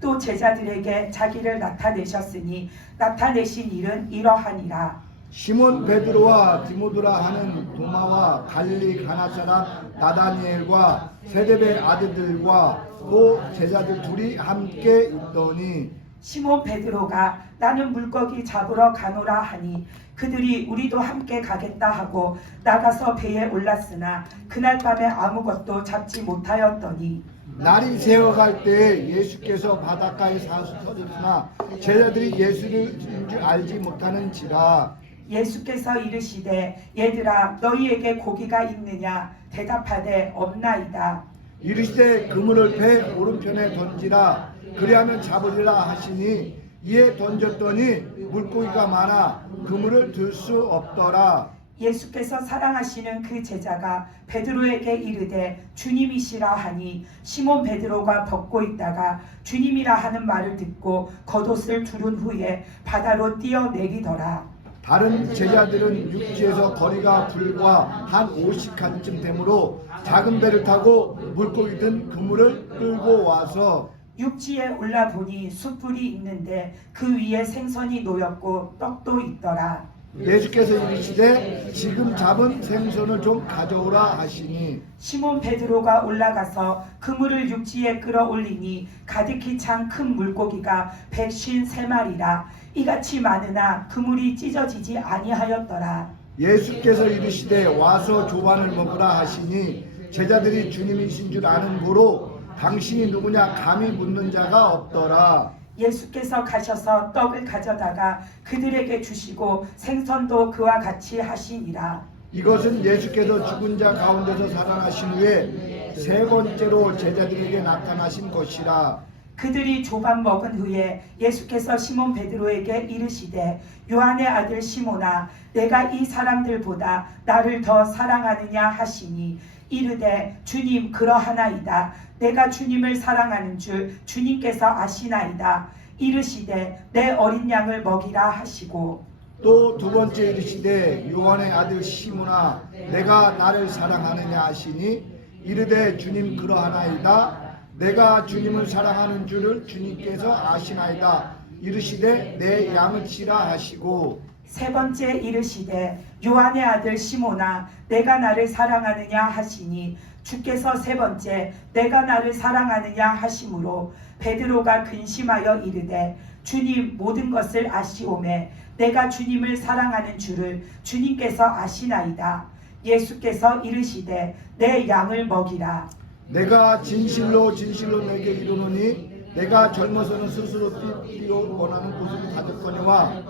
또 제자들에게 자기를 나타내셨으니 나타내신 일은 이러하니라. 시몬 베드로와 디모드라 하는 도마와 갈릴리 가나 사람 나다니엘과 세데베 아들들과 또 제자들 둘이 함께 있더니 시몬 베드로가 나는 물고기 잡으러 가노라 하니 그들이 우리도 함께 가겠다 하고 나가서 배에 올랐으나 그날 밤에 아무것도 잡지 못하였더니 날이 새어갈 때 예수께서 바닷가에 서셨으나 제자들이 예수인 줄 알지 못하는지라. 예수께서 이르시되 얘들아 너희에게 고기가 있느냐 대답하되 없나이다. 이르시되 그물을 배 오른편에 던지라 그리하면 잡으리라 하시니 이에 던졌더니 물고기가 많아 그물을 들 수 없더라. 예수께서 사랑하시는 그 제자가 베드로에게 이르되 주님이시라 하니 시몬 베드로가 벗고 있다가 주님이라 하는 말을 듣고 겉옷을 두른 후에 바다로 뛰어내리더라. 다른 제자들은 육지에서 거리가 불과 한 50칸쯤 되므로 작은 배를 타고 물고기 든 그물을 끌고 와서 육지에 올라보니 숯불이 있는데 그 위에 생선이 놓였고 떡도 있더라. 예수께서 이르시되 지금 잡은 생선을 좀 가져오라 하시니 시몬 베드로가 올라가서 그물을 육지에 끌어올리니 가득히 찬 큰 물고기가 153마리라. 이같이 많으나 그물이 찢어지지 아니하였더라. 예수께서 이르시되 와서 조반을 먹으라 하시니 제자들이 주님이신 줄 아는 고로 당신이 누구냐 감히 묻는 자가 없더라. 예수께서 가셔서 떡을 가져다가 그들에게 주시고 생선도 그와 같이 하시니라. 이것은 예수께서 죽은 자 가운데서 살아나신 후에 세 번째로 제자들에게 나타나신 것이라. 그들이 조반 먹은 후에 예수께서 시몬 베드로에게 이르시되 요한의 아들 시몬아 내가 이 사람들보다 나를 더 사랑하느냐 하시니 이르되 주님 그러하나이다. 내가 주님을 사랑하는 줄 주님께서 아시나이다. 이르시되 내 어린 양을 먹이라 하시고 또 두 번째 이르시되 요한의 아들 시몬아 내가 나를 사랑하느냐 하시니 이르되 주님 그러하나이다. 내가 주님을 사랑하는 줄을 주님께서 아시나이다. 이르시되 내 양을 치라 하시고 세 번째 이르시되 요한의 아들 시몬아 내가 나를 사랑하느냐 하시니 주께서 세 번째 내가 나를 사랑하느냐 하심으로 베드로가 근심하여 이르되 주님 모든 것을 아시오매 내가 주님을 사랑하는 줄을 주님께서 아시나이다. 예수께서 이르시되 내 양을 먹이라. 내가 진실로 진실로 내게 이르노니 내가 젊어서는 스스로 뛰어 원하는 곳을 가졌거니와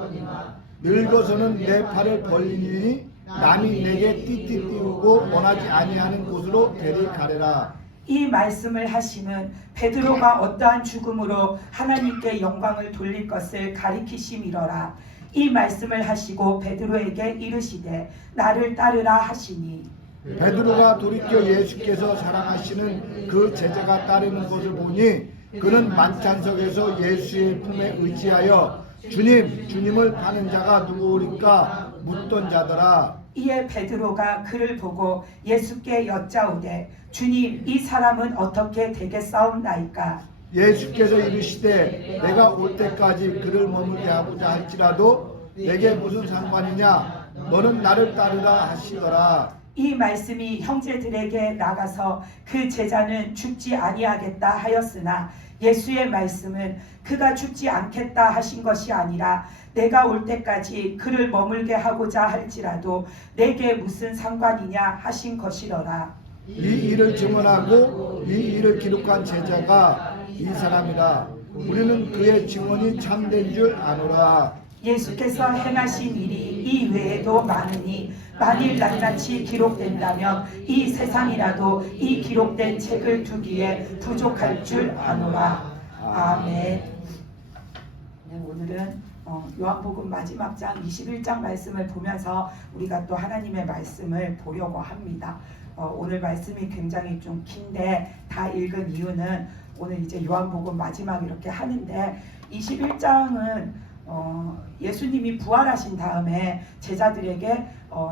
늙어서는 내 팔을 벌리니 남이 내게 띠띠 띄우고 원하지 아니하는 곳으로 데려가리라. 이 말씀을 하심은 베드로가 어떠한 죽음으로 하나님께 영광을 돌릴 것을 가리키심이러라. 이 말씀을 하시고 베드로에게 이르시되 나를 따르라 하시니 베드로가 돌이켜 예수께서 사랑하시는 그 제자가 따르는 것을 보니 그는 만찬석에서 예수의 품에 의지하여 주님을 파는 자가 누구오리까 묻던 자더라. 이에 베드로가 그를 보고 예수께 여짜오되 주님 이 사람은 어떻게 되겠사옵나이까. 예수께서 이르시되 내가 올 때까지 그를 머물게 하고자 할지라도 내게 무슨 상관이냐 너는 나를 따르라 하시더라. 이 말씀이 형제들에게 나가서 그 제자는 죽지 아니하겠다 하였으나 예수의 말씀은 그가 죽지 않겠다 하신 것이 아니라 내가 올 때까지 그를 머물게 하고자 할지라도 내게 무슨 상관이냐 하신 것이로라. 이 일을 증언하고 이 일을 기록한 제자가 이 사람이라. 우리는 그의 증언이 참된 줄 아노라. 예수께서 행하신 일이 이 외에도 많으니 만일 낱낱이 기록된다면 이 세상이라도 이 기록된 책을 두기에 부족할 줄 아노라. 아멘. 네, 오늘은 요한복음 마지막 장 21장 말씀을 보면서 우리가 또 하나님의 말씀을 보려고 합니다. 오늘 말씀이 굉장히 좀 긴데 다 읽은 이유는 오늘 이제 요한복음 마지막 이렇게 하는데 21장은 예수님이 부활하신 다음에 제자들에게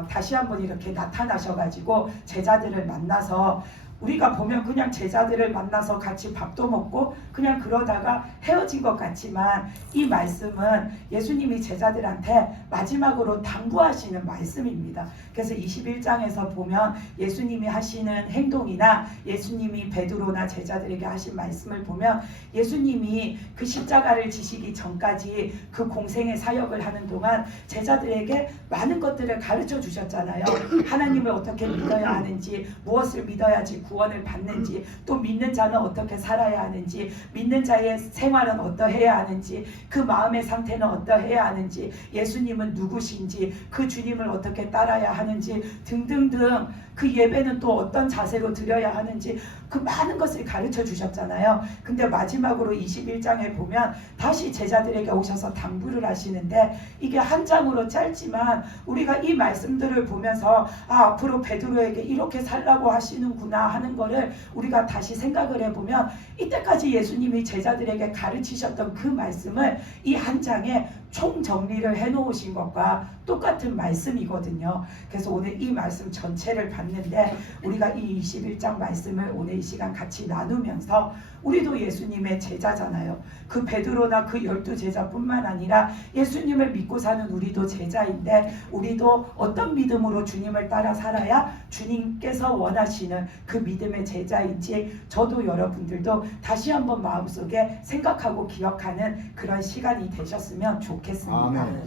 다시 한번 이렇게 나타나셔가지고 제자들을 만나서 우리가 보면 그냥 제자들을 만나서 같이 밥도 먹고 그냥 그러다가 헤어진 것 같지만 이 말씀은 예수님이 제자들한테 마지막으로 당부하시는 말씀입니다. 그래서 21장에서 보면 예수님이 하시는 행동이나 예수님이 베드로나 제자들에게 하신 말씀을 보면 예수님이 그 십자가를 지시기 전까지 그 공생의 사역을 하는 동안 제자들에게 많은 것들을 가르쳐 주셨잖아요. 하나님을 어떻게 믿어야 하는지, 무엇을 믿어야지 구원을 받는지, 또 믿는 자는 어떻게 살아야 하는지, 믿는 자의 생활은 어떠해야 하는지, 그 마음의 상태는 어떠해야 하는지, 예수님은 누구신지, 그 주님을 어떻게 따라야 하는지 등등등, 그 예배는 또 어떤 자세로 드려야 하는지 그 많은 것을 가르쳐 주셨잖아요. 근데 마지막으로 21장에 보면 다시 제자들에게 오셔서 당부를 하시는데, 이게 한 장으로 짧지만 우리가 이 말씀들을 보면서 앞으로 베드로에게 이렇게 살라고 하시는구나 하는 거를 우리가 다시 생각을 해보면, 이때까지 예수님이 제자들에게 가르치셨던 그 말씀을 이 한 장에 총정리를 해놓으신 것과 똑같은 말씀이거든요. 그래서 오늘 이 말씀 전체를 봤는데, 우리가 이 21장 말씀을 오늘 이 시간 같이 나누면서, 우리도 예수님의 제자잖아요. 그 베드로나 그 12제자뿐만 아니라 예수님을 믿고 사는 우리도 제자인데, 우리도 어떤 믿음으로 주님을 따라 살아야 주님께서 원하시는 그 믿음의 제자인지, 저도 여러분들도 다시 한번 마음속에 생각하고 기억하는 그런 시간이 되셨으면 좋겠습니다. 아멘.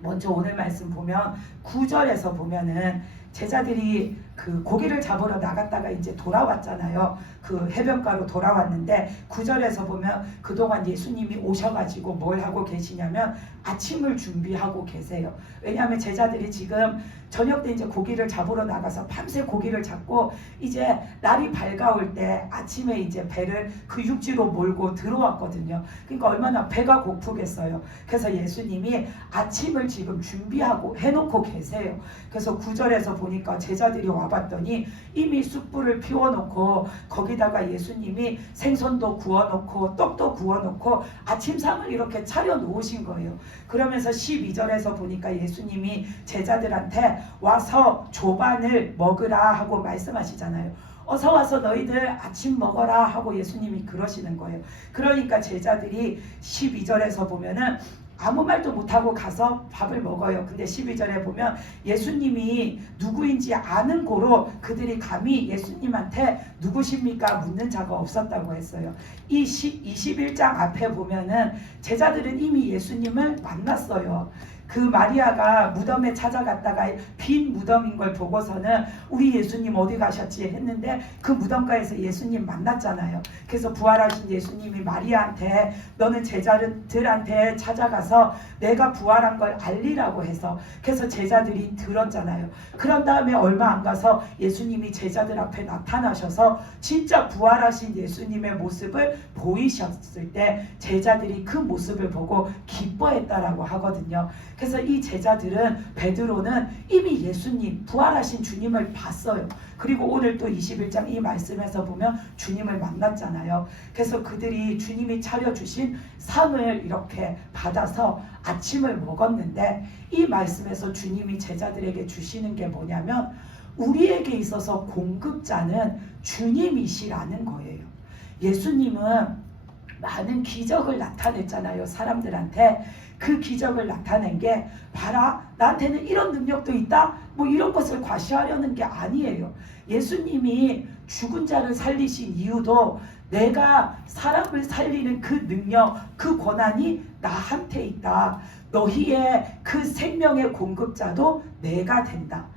먼저 오늘 말씀 보면 9절에서 보면은 제자들이 그 고기를 잡으러 나갔다가 이제 돌아왔잖아요. 그 해변가로 돌아왔는데 9절에서 보면 그동안 예수님이 오셔가지고 뭘 하고 계시냐면 아침을 준비하고 계세요. 왜냐하면 제자들이 지금 저녁 때 이제 고기를 잡으러 나가서 밤새 고기를 잡고 이제 날이 밝아올 때 아침에 이제 배를 그 육지로 몰고 들어왔거든요. 그러니까 얼마나 배가 고프겠어요. 그래서 예수님이 아침을 지금 준비하고 해놓고 계세요. 그래서 9절에서 보니까 제자들이 와봤더니 이미 숯불을 피워놓고 거기다가 예수님이 생선도 구워놓고 떡도 구워놓고 아침상을 이렇게 차려놓으신 거예요. 그러면서 12절에서 보니까 예수님이 제자들한테 와서 조반을 먹으라 하고 말씀하시잖아요. 어서 와서 너희들 아침 먹어라 하고 예수님이 그러시는 거예요. 그러니까 제자들이 12절에서 보면은 아무 말도 못하고 가서 밥을 먹어요. 근데 12절에 보면 예수님이 누구인지 아는 고로 그들이 감히 예수님한테 누구십니까 묻는 자가 없었다고 했어요. 이 21장 앞에 보면은 제자들은 이미 예수님을 만났어요. 그 마리아가 무덤에 찾아갔다가 빈 무덤인 걸 보고서는 우리 예수님 어디 가셨지 했는데 그 무덤가에서 예수님 만났잖아요. 그래서 부활하신 예수님이 마리아한테 너는 제자들한테 찾아가서 내가 부활한 걸 알리라고 해서, 그래서 제자들이 들었잖아요. 그런 다음에 얼마 안 가서 예수님이 제자들 앞에 나타나셔서 진짜 부활하신 예수님의 모습을 보이셨을 때 제자들이 그 모습을 보고 기뻐했다라고 하거든요. 그래서 이 제자들은, 베드로는 이미 예수님 부활하신 주님을 봤어요. 그리고 오늘 또 21장 이 말씀에서 보면 주님을 만났잖아요. 그래서 그들이 주님이 차려주신 상을 이렇게 받아서 아침을 먹었는데, 이 말씀에서 주님이 제자들에게 주시는 게 뭐냐면 우리에게 있어서 공급자는 주님이시라는 거예요. 예수님은 많은 기적을 나타냈잖아요. 사람들한테. 그 기적을 나타낸 게 봐라 나한테는 이런 능력도 있다 뭐 이런 것을 과시하려는 게 아니에요. 예수님이 죽은 자를 살리신 이유도 내가 사람을 살리는 그 능력, 그 권한이 나한테 있다. 너희의 그 생명의 공급자도 내가 된다.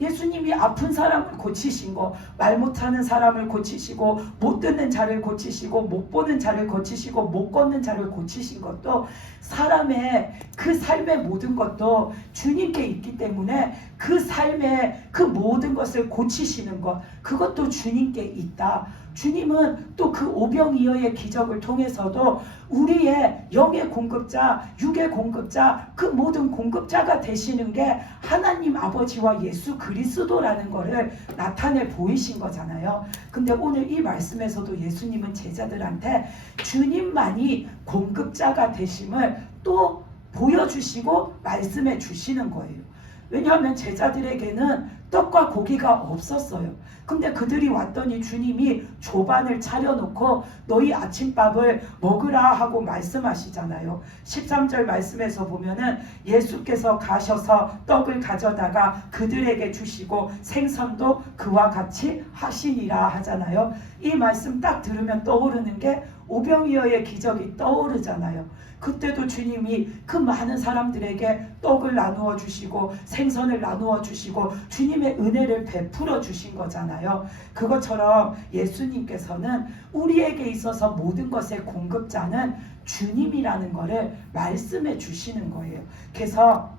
예수님이 아픈 사람을 고치신 거, 말 못하는 사람을 고치시고, 못 듣는 자를 고치시고, 못 보는 자를 고치시고, 못 걷는 자를 고치신 것도, 사람의 그 삶의 모든 것도 주님께 있기 때문에 그 삶의 그 모든 것을 고치시는 것, 그것도 주님께 있다. 주님은 또 그 오병이어의 기적을 통해서도 우리의 영의 공급자, 육의 공급자, 그 모든 공급자가 되시는 게 하나님 아버지와 예수 그리스도라는 것을 나타내 보이신 거잖아요. 근데 오늘 이 말씀에서도 예수님은 제자들한테 주님만이 공급자가 되심을 또 보여주시고 말씀해 주시는 거예요. 왜냐하면 제자들에게는 떡과 고기가 없었어요. 근데 그들이 왔더니 주님이 조반을 차려놓고 너희 아침밥을 먹으라 하고 말씀하시잖아요. 13절 말씀에서 보면은 예수께서 가셔서 떡을 가져다가 그들에게 주시고 생선도 그와 같이 하시니라 하잖아요. 이 말씀 딱 들으면 떠오르는 게 오병이어의 기적이 떠오르잖아요. 그때도 주님이 그 많은 사람들에게 떡을 나누어 주시고 생선을 나누어 주시고 주님의 은혜를 베풀어 주신 거잖아요. 그것처럼 예수님께서는 우리에게 있어서 모든 것의 공급자는 주님이라는 것을 말씀해 주시는 거예요. 그래서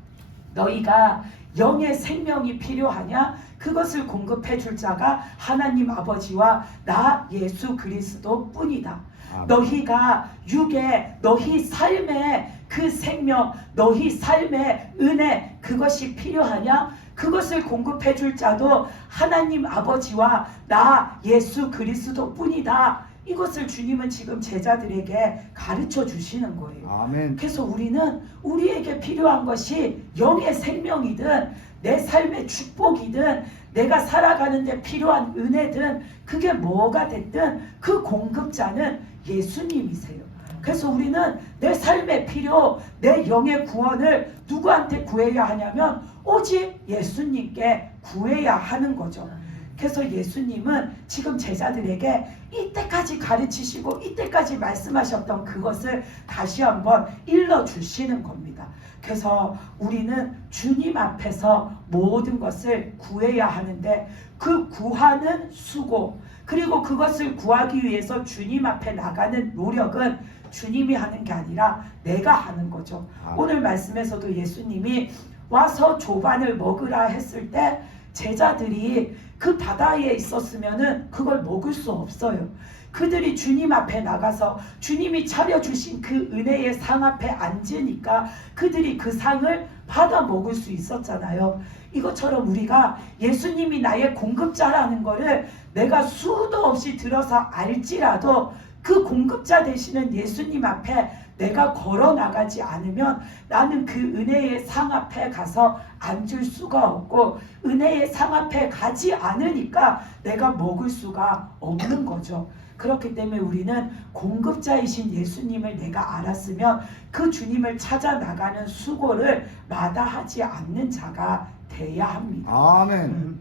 너희가 영의 생명이 필요하냐? 그것을 공급해 줄 자가 하나님 아버지와 나 예수 그리스도 뿐이다. 너희가 육에 너희 삶의 그 생명, 너희 삶의 은혜, 그것이 필요하냐? 그것을 공급해 줄 자도 하나님 아버지와 나 예수 그리스도 뿐이다. 이것을 주님은 지금 제자들에게 가르쳐 주시는 거예요. 아멘. 그래서 우리는 우리에게 필요한 것이 영의 생명이든 내 삶의 축복이든 내가 살아가는 데 필요한 은혜든 그게 뭐가 됐든 그 공급자는 예수님이세요. 그래서 우리는 내 삶의 필요, 내 영의 구원을 누구한테 구해야 하냐면 오직 예수님께 구해야 하는 거죠. 그래서 예수님은 지금 제자들에게 이때까지 가르치시고 이때까지 말씀하셨던 그것을 다시 한번 일러주시는 겁니다. 그래서 우리는 주님 앞에서 모든 것을 구해야 하는데 그 구하는 수고, 그리고 그것을 구하기 위해서 주님 앞에 나가는 노력은 주님이 하는 게 아니라 내가 하는 거죠. 오늘 말씀에서도 예수님이 와서 조반을 먹으라 했을 때 제자들이 그 바다에 있었으면은 그걸 먹을 수 없어요. 그들이 주님 앞에 나가서 주님이 차려주신 그 은혜의 상 앞에 앉으니까 그들이 그 상을 받아 먹을 수 있었잖아요. 이것처럼 우리가 예수님이 나의 공급자라는 거를 내가 수도 없이 들어서 알지라도 그 공급자 되시는 예수님 앞에 내가 걸어 나가지 않으면 나는 그 은혜의 상 앞에 가서 앉을 수가 없고 은혜의 상 앞에 가지 않으니까 내가 먹을 수가 없는 거죠. 그렇기 때문에 우리는 공급자이신 예수님을 내가 알았으면 그 주님을 찾아 나가는 수고를 마다하지 않는 자가 돼야 합니다. 아멘.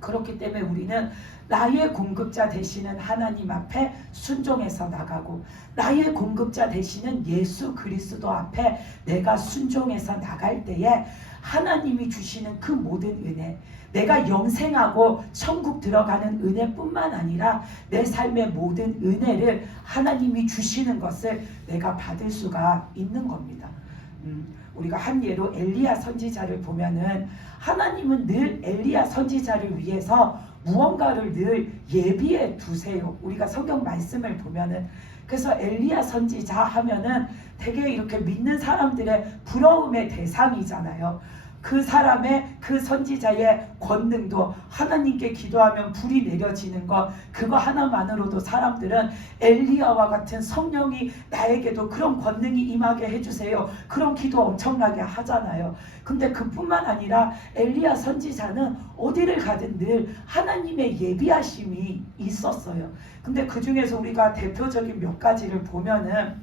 그렇기 때문에 우리는 나의 공급자 되시는 하나님 앞에 순종해서 나가고 나의 공급자 되시는 예수 그리스도 앞에 내가 순종해서 나갈 때에 하나님이 주시는 그 모든 은혜, 내가 영생하고 천국 들어가는 은혜뿐만 아니라 내 삶의 모든 은혜를 하나님이 주시는 것을 내가 받을 수가 있는 겁니다. 우리가 한 예로 엘리야 선지자를 보면은 하나님은 늘 엘리야 선지자를 위해서 무언가를 늘 예비해 두세요. 우리가 성경 말씀을 보면은 그래서 엘리야 선지자 하면은 되게 이렇게 믿는 사람들의 부러움의 대상이잖아요. 그 사람의 그 선지자의 권능도 하나님께 기도하면 불이 내려지는 것, 그거 하나만으로도 사람들은 엘리야와 같은 성령이 나에게도 그런 권능이 임하게 해주세요, 그런 기도 엄청나게 하잖아요. 근데 그뿐만 아니라 엘리야 선지자는 어디를 가든 늘 하나님의 예비하심이 있었어요. 근데 그 중에서 우리가 대표적인 몇 가지를 보면은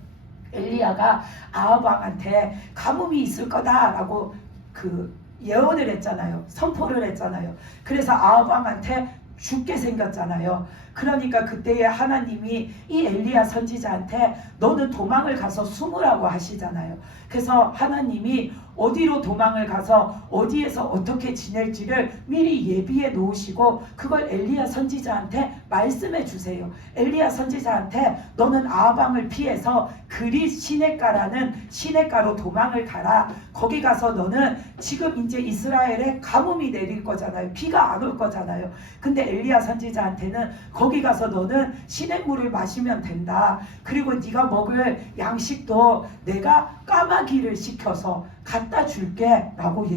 엘리야가 아합 왕한테 가뭄이 있을 거다라고 그 예언을 했잖아요. 선포를 했잖아요. 그래서 아합 왕한테 죽게 생겼잖아요. 그러니까 그때에 하나님이 이 엘리야 선지자한테 너는 도망을 가서 숨으라고 하시잖아요. 그래서 하나님이 어디로 도망을 가서 어디에서 어떻게 지낼지를 미리 예비해 놓으시고 그걸 엘리야 선지자한테 말씀해 주세요. 엘리야 선지자한테 너는 아합 왕을 피해서 그릿 시내가라는 시내가로 도망을 가라. 거기 가서 너는 지금 이제 이스라엘에 가뭄이 내릴 거잖아요. 비가 안 올 거잖아요. 근데 엘리야 선지자한테는 거기 가서 너는 시냇물을 마시면 된다. 그리고 네가 먹을 양식도 내가 까마귀를 시켜서 갖다 줄게 라고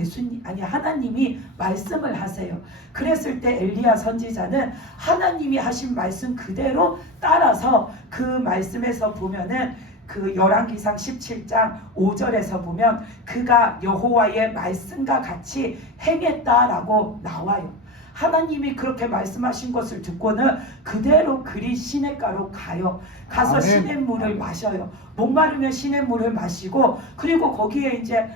하나님이 말씀을 하세요. 그랬을 때 엘리야 선지자는 하나님이 하신 말씀 그대로 따라서 그 말씀에서 보면은 그 열왕기상 17장 5절에서 보면 그가 여호와의 말씀과 같이 행했다라고 나와요. 하나님이 그렇게 말씀하신 것을 듣고는 그대로 그리 시냇가로 가요. 가서 아멘. 시냇물을 마셔요. 목마르면 시냇물을 마시고, 그리고 거기에 이제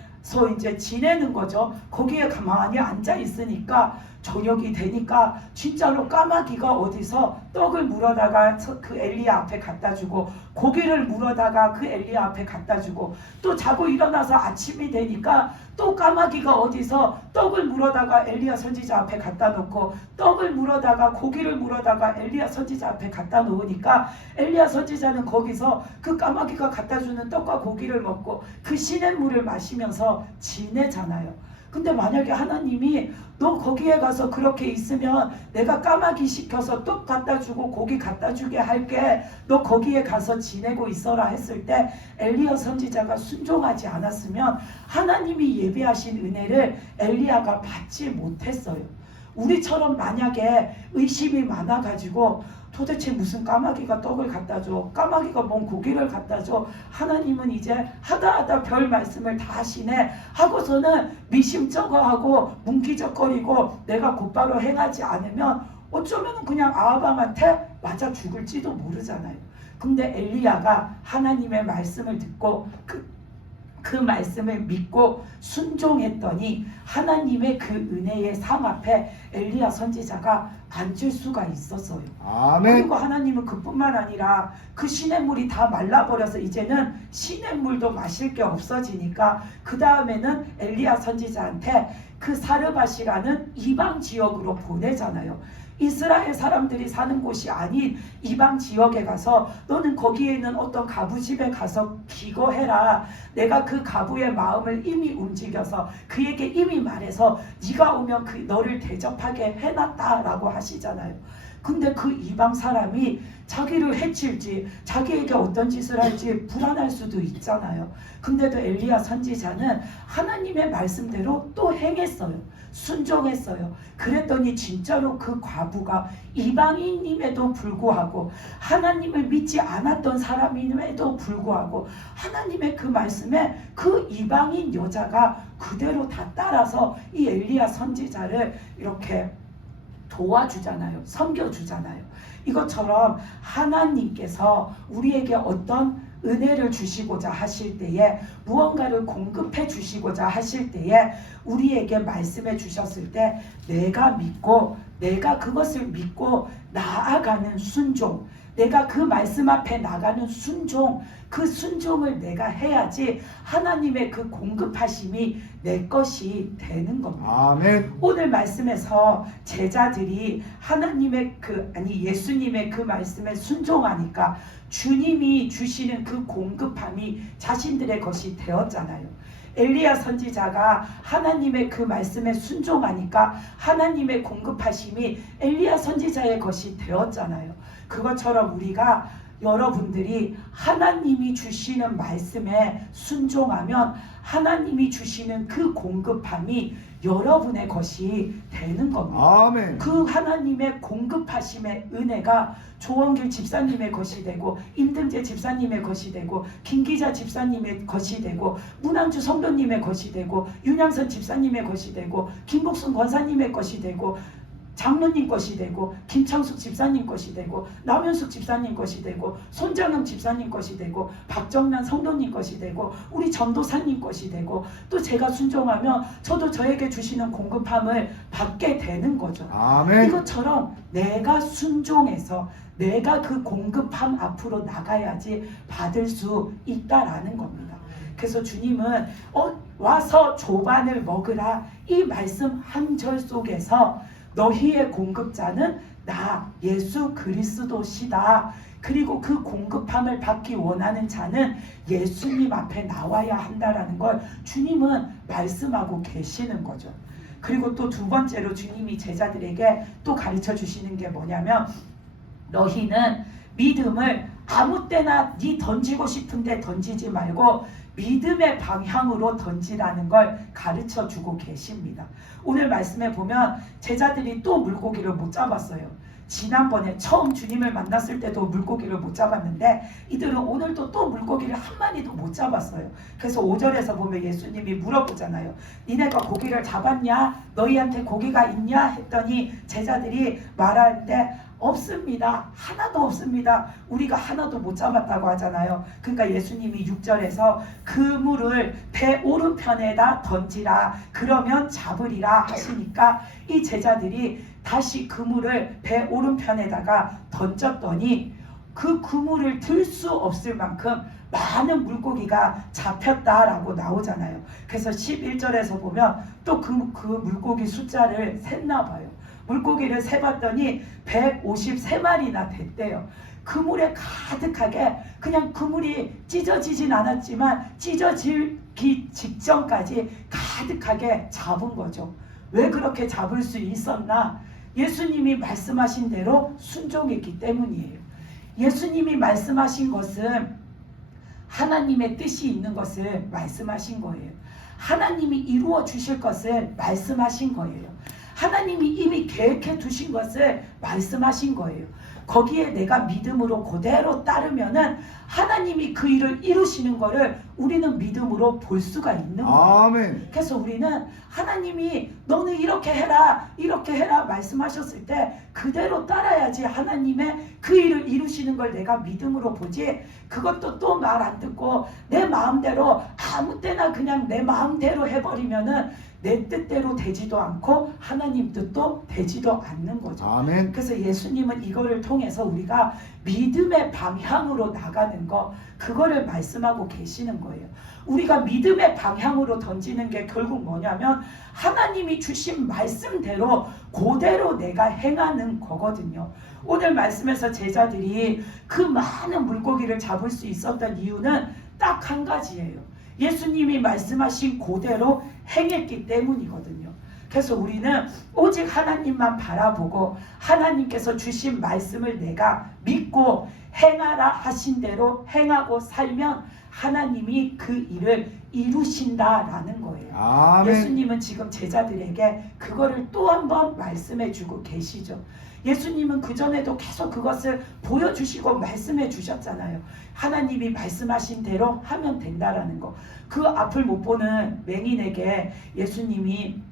지내는 거죠. 거기에 가만히 앉아 있으니까 저녁이 되니까 진짜로 까마귀가 어디서 떡을 물어다가 그 엘리야 앞에 갖다 주고, 고기를 물어다가 그 엘리야 앞에 갖다 주고, 또 자고 일어나서 아침이 되니까 또 까마귀가 어디서 떡을 물어다가 엘리야 선지자 앞에 갖다 놓고, 떡을 물어다가 고기를 물어다가 엘리야 선지자 앞에 갖다 놓으니까 엘리야 선지자는 거기서 그 까마귀가 갖다 주는 떡과 고기를 먹고 그 시냇물을 마시면서 지내잖아요. 근데 만약에 하나님이 너 거기에 가서 그렇게 있으면 내가 까마귀 시켜서 떡 갖다 주고 고기 갖다 주게 할게, 너 거기에 가서 지내고 있어라 했을 때 엘리야 선지자가 순종하지 않았으면 하나님이 예비하신 은혜를 엘리야가 받지 못했어요. 우리처럼 만약에 의심이 많아가지고 도대체 무슨 까마귀가 떡을 갖다 줘, 까마귀가 뭔 고기를 갖다 줘, 하나님은 이제 하다 별 말씀을 다 하시네 하고서는 미심쩍어하고 뭉기적거리고 내가 곧바로 행하지 않으면 어쩌면 그냥 아하방한테 맞아 죽을지도 모르잖아요. 근데 엘리야가 하나님의 말씀을 듣고 그 말씀을 믿고 순종했더니 하나님의 그 은혜의 상 앞에 엘리야 선지자가 앉을 수가 있었어요. 아멘. 그리고 하나님은 그뿐만 아니라 그 시냇물이 다 말라버려서 이제는 시냇물도 마실 게 없어지니까 그 다음에는 엘리야 선지자한테 그 사르밧이라는 이방 지역으로 보내잖아요. 이스라엘 사람들이 사는 곳이 아닌 이방 지역에 가서 너는 거기에 있는 어떤 가부 집에 가서 기거해라. 내가 그 가부의 마음을 이미 움직여서 그에게 이미 말해서 네가 오면 그 너를 대접하게 해놨다라고 하시잖아요. 근데 그 이방 사람이 자기를 해칠지 자기에게 어떤 짓을 할지 불안할 수도 있잖아요. 근데도 엘리야 선지자는 하나님의 말씀대로 또 행했어요. 순종했어요. 그랬더니 진짜로 그 과부가 이방인임에도 불구하고 하나님을 믿지 않았던 사람임에도 불구하고 하나님의 그 말씀에 그 이방인 여자가 그대로 다 따라서 이 엘리야 선지자를 이렇게 도와주잖아요. 섬겨주잖아요. 이것처럼 하나님께서 우리에게 어떤 은혜를 주시고자 하실 때에, 무언가를 공급해 주시고자 하실 때에 우리에게 말씀해 주셨을 때 내가 믿고 내가 그것을 믿고 나아가는 순종, 내가 그 말씀 앞에 나가는 순종, 그 순종을 내가 해야지 하나님의 그 공급하심이 내 것이 되는 겁니다. 아멘. 오늘 말씀에서 제자들이 하나님의 예수님의 그 말씀에 순종하니까 주님이 주시는 그 공급함이 자신들의 것이 되었잖아요. 엘리야 선지자가 하나님의 그 말씀에 순종하니까 하나님의 공급하심이 엘리야 선지자의 것이 되었잖아요. 그것처럼 우리가 여러분들이 하나님이 주시는 말씀에 순종하면 하나님이 주시는 그 공급함이 여러분의 것이 되는 겁니다. 아멘. 그 하나님의 공급하심의 은혜가 조원길 집사님의 것이 되고, 임등재 집사님의 것이 되고, 김기자 집사님의 것이 되고, 문항주 성도님의 것이 되고, 윤양선 집사님의 것이 되고, 김복순 권사님의 것이 되고, 장로님 것이 되고, 김창숙 집사님 것이 되고, 남현숙 집사님 것이 되고, 손정영 집사님 것이 되고, 박정란 성도님 것이 되고, 우리 전도사님 것이 되고, 또 제가 순종하면 저도 저에게 주시는 공급함을 받게 되는 거죠. 아멘. 이것처럼 내가 순종해서 내가 그 공급함 앞으로 나가야지 받을 수 있다라는 겁니다. 그래서 주님은 와서 조반을 먹으라, 이 말씀 한 절 속에서 너희의 공급자는 나 예수 그리스도시다. 그리고 그 공급함을 받기 원하는 자는 예수님 앞에 나와야 한다라는 걸 주님은 말씀하고 계시는 거죠. 그리고 또 두 번째로 주님이 제자들에게 또 가르쳐 주시는 게 뭐냐면, 너희는 믿음을 아무 때나 네 던지고 싶은데 던지지 말고 믿음의 방향으로 던지라는 걸 가르쳐 주고 계십니다. 오늘 말씀에 보면 제자들이 또 물고기를 못 잡았어요. 지난번에 처음 주님을 만났을 때도 물고기를 못 잡았는데 이들은 오늘도 또 물고기를 한 마리도 못 잡았어요. 그래서 5절에서 보면 예수님이 물어보잖아요. 니네가 고기를 잡았냐? 너희한테 고기가 있냐? 했더니 제자들이 말할 때 없습니다. 하나도 없습니다. 우리가 하나도 못 잡았다고 하잖아요. 그러니까 예수님이 6절에서 그물을 배 오른편에다 던지라 그러면 잡으리라 하시니까 이 제자들이 다시 그물을 배 오른편에다가 던졌더니 그 그물을 들 수 없을 만큼 많은 물고기가 잡혔다라고 나오잖아요. 그래서 11절에서 보면 또 그 물고기 숫자를 셌나 봐요. 물고기를 세봤더니 153마리나 됐대요. 그물에 가득하게 그냥 그물이 찢어지진 않았지만 찢어지기 직전까지 가득하게 잡은 거죠. 왜 그렇게 잡을 수 있었나? 예수님이 말씀하신 대로 순종했기 때문이에요. 예수님이 말씀하신 것은 하나님의 뜻이 있는 것을 말씀하신 거예요. 하나님이 이루어 주실 것을 말씀하신 거예요. 하나님이 이미 계획해 두신 것을 말씀하신 거예요. 거기에 내가 믿음으로 그대로 따르면은 하나님이 그 일을 이루시는 거를 우리는 믿음으로 볼 수가 있는 거예요. 아멘. 그래서 우리는 하나님이 너는 이렇게 해라 이렇게 해라 말씀하셨을 때 그대로 따라야지 하나님의 그 일을 이루시는 걸 내가 믿음으로 보지, 그것도 또 말 안 듣고 내 마음대로 아무 때나 그냥 내 마음대로 해버리면은 내 뜻대로 되지도 않고 하나님 뜻도 되지도 않는 거죠. 아멘. 그래서 예수님은 이거를 통해서 우리가 믿음의 방향으로 나가는 거, 그거를 말씀하고 계시는 거예요. 우리가 믿음의 방향으로 던지는 게 결국 뭐냐면 하나님이 주신 말씀대로 그대로 내가 행하는 거거든요. 오늘 말씀에서 제자들이 그 많은 물고기를 잡을 수 있었던 이유는 딱 한 가지예요. 예수님이 말씀하신 그대로 행했기 때문이거든요. 그래서 우리는 오직 하나님만 바라보고 하나님께서 주신 말씀을 내가 믿고 행하라 하신 대로 행하고 살면 하나님이 그 일을 이루신다라는 거예요. 아멘. 예수님은 지금 제자들에게 그거를 또 한 번 말씀해 주고 계시죠. 예수님은 그전에도 계속 그것을 보여주시고 말씀해 주셨잖아요. 하나님이 말씀하신 대로 하면 된다라는 거. 그 앞을 못 보는 맹인에게 예수님이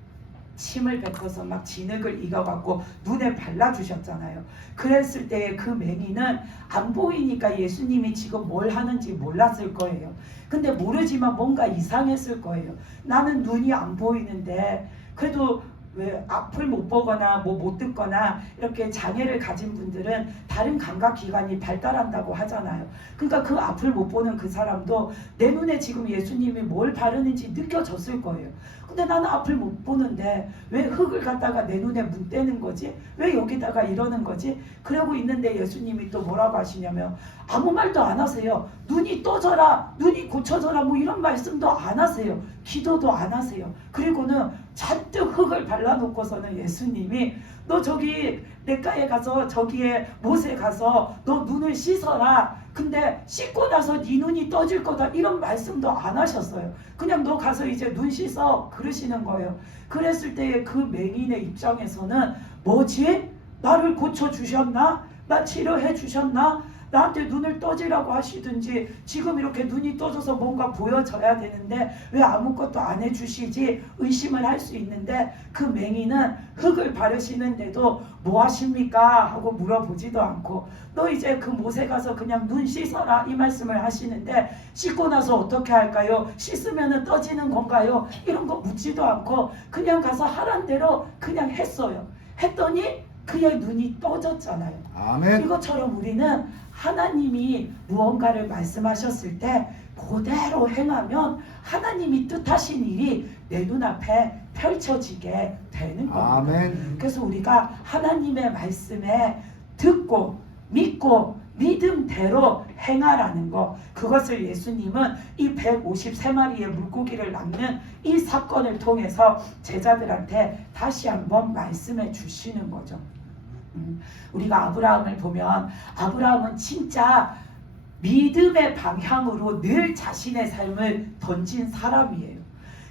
침을 뱉어서 막 진흙을 이겨갖고 눈에 발라주셨잖아요. 그랬을 때 그 맹인은 안 보이니까 예수님이 지금 뭘 하는지 몰랐을 거예요. 근데 모르지만 뭔가 이상했을 거예요. 나는 눈이 안 보이는데 그래도 왜 앞을 못 보거나 뭐 못 듣거나 이렇게 장애를 가진 분들은 다른 감각기관이 발달한다고 하잖아요. 그러니까 그 앞을 못 보는 그 사람도 내 눈에 지금 예수님이 뭘 바르는지 느껴졌을 거예요. 근데 나는 앞을 못 보는데 왜 흙을 갖다가 내 눈에 문대는 거지? 왜 여기다가 이러는 거지? 그러고 있는데 예수님이 또 뭐라고 하시냐면 아무 말도 안 하세요. 눈이 떠져라, 눈이 고쳐져라 뭐 이런 말씀도 안 하세요. 기도도 안 하세요. 그리고는 잔뜩 흙을 발라놓고서는 예수님이 너 저기 냇가에 가서 저기에 못에 가서 너 눈을 씻어라. 근데 씻고 나서 네 눈이 떠질 거다 이런 말씀도 안 하셨어요. 그냥 너 가서 이제 눈 씻어 그러시는 거예요. 그랬을 때 그 맹인의 입장에서는 뭐지? 나를 고쳐주셨나? 나 치료해 주셨나? 나한테 눈을 떠지라고 하시든지 지금 이렇게 눈이 떠져서 뭔가 보여져야 되는데 왜 아무것도 안 해주시지 의심을 할 수 있는데 그 맹인은 흙을 바르시는데도 뭐 하십니까? 하고 물어보지도 않고 너 이제 그 못에 가서 그냥 눈 씻어라 이 말씀을 하시는데 씻고 나서 어떻게 할까요? 씻으면 떠지는 건가요? 이런 거 묻지도 않고 그냥 가서 하란 대로 그냥 했어요. 했더니 그의 눈이 떠졌잖아요. 아멘. 이것처럼 우리는 하나님이 무언가를 말씀하셨을 때 그대로 행하면 하나님이 뜻하신 일이 내 눈앞에 펼쳐지게 되는 겁니다. 아멘. 그래서 우리가 하나님의 말씀에 듣고 믿고 믿음대로 행하라는 거, 그것을 예수님은 이 153마리의 물고기를 낚는 이 사건을 통해서 제자들한테 다시 한번 말씀해 주시는 거죠. 우리가 아브라함을 보면 아브라함은 진짜 믿음의 방향으로 늘 자신의 삶을 던진 사람이에요.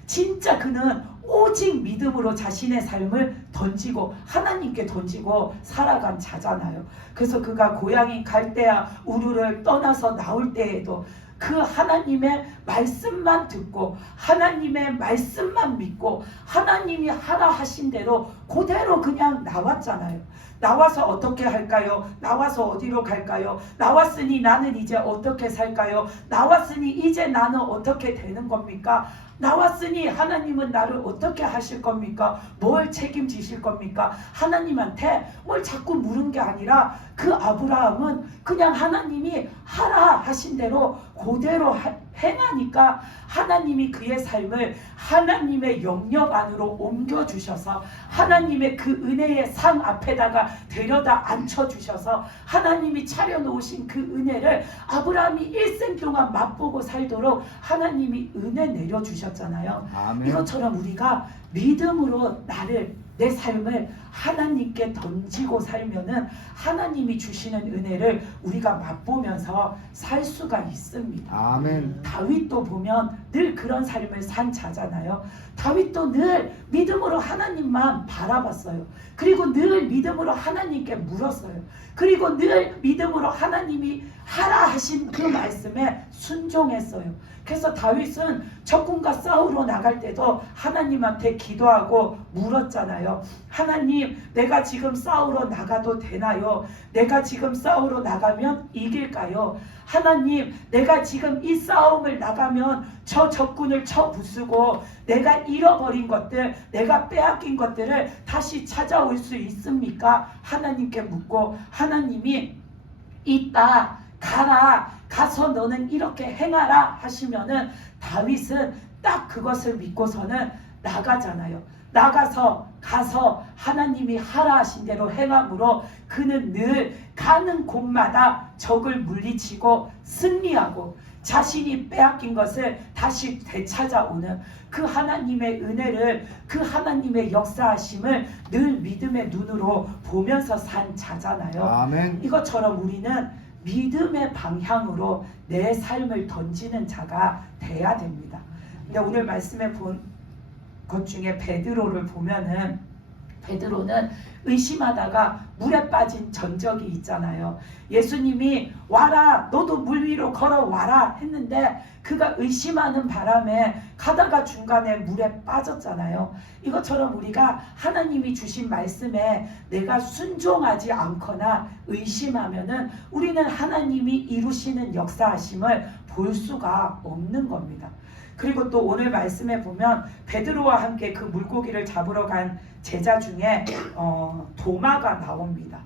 진짜 그는 오직 믿음으로 자신의 삶을 던지고 하나님께 던지고 살아간 자잖아요. 그래서 그가 고향인 갈대아 우르를 떠나서 나올 때에도 그 하나님의 말씀만 듣고 하나님의 말씀만 믿고 하나님이 하라 하신 대로 그대로 그냥 나왔잖아요. 나와서 어떻게 할까요? 나와서 어디로 갈까요? 나왔으니 나는 이제 어떻게 살까요? 나왔으니 이제 나는 어떻게 되는 겁니까? 나왔으니 하나님은 나를 어떻게 하실 겁니까? 뭘 책임지실 겁니까? 하나님한테 뭘 자꾸 물은 게 아니라 그 아브라함은 그냥 하나님이 하라 하신 대로 그대로 행하니까 하나님이 그의 삶을 하나님의 영역 안으로 옮겨주셔서 하나님의 그 은혜의 상 앞에다가 데려다 앉혀주셔서 하나님이 차려놓으신 그 은혜를 아브라함이 일생 동안 맛보고 살도록 하나님이 은혜 내려주셨잖아요. 아멘. 이것처럼 우리가 믿음으로 내 삶을 하나님께 던지고 살면은 하나님이 주시는 은혜를 우리가 맛보면서 살 수가 있습니다. 아멘. 다윗도 보면 늘 그런 삶을 산 자잖아요. 다윗도 늘 믿음으로 하나님만 바라봤어요. 그리고 늘 믿음으로 하나님께 물었어요. 그리고 늘 믿음으로 하나님이 하라 하신 그 말씀에 순종했어요. 그래서 다윗은 적군과 싸우러 나갈 때도 하나님한테 기도하고 물었잖아요. 하나님, 내가 지금 싸우러 나가도 되나요? 내가 지금 싸우러 나가면 이길까요? 하나님, 내가 지금 이 싸움을 나가면 저 적군을 쳐부수고 내가 잃어버린 것들, 내가 빼앗긴 것들을 다시 찾아올 수 있습니까? 하나님께 묻고 하나님이 있다, 가라, 가서 너는 이렇게 행하라 하시면은 다윗은 딱 그것을 믿고서는 나가잖아요. 가서 하나님이 하라 하신 대로 행함으로 그는 늘 가는 곳마다 적을 물리치고 승리하고 자신이 빼앗긴 것을 다시 되찾아오는 그 하나님의 은혜를, 그 하나님의 역사하심을 늘 믿음의 눈으로 보면서 산 자잖아요. 아멘. 이것처럼 우리는 믿음의 방향으로 내 삶을 던지는 자가 돼야 됩니다. 근데 오늘 말씀에 본 것 중에 베드로를 보면은 베드로는 의심하다가 물에 빠진 전적이 있잖아요. 예수님이 와라, 너도 물 위로 걸어와라 했는데 그가 의심하는 바람에 가다가 중간에 물에 빠졌잖아요. 이것처럼 우리가 하나님이 주신 말씀에 내가 순종하지 않거나 의심하면은 우리는 하나님이 이루시는 역사하심을 볼 수가 없는 겁니다. 그리고 또 오늘 말씀에 보면 베드로와 함께 그 물고기를 잡으러 간 제자 중에 도마가 나옵니다.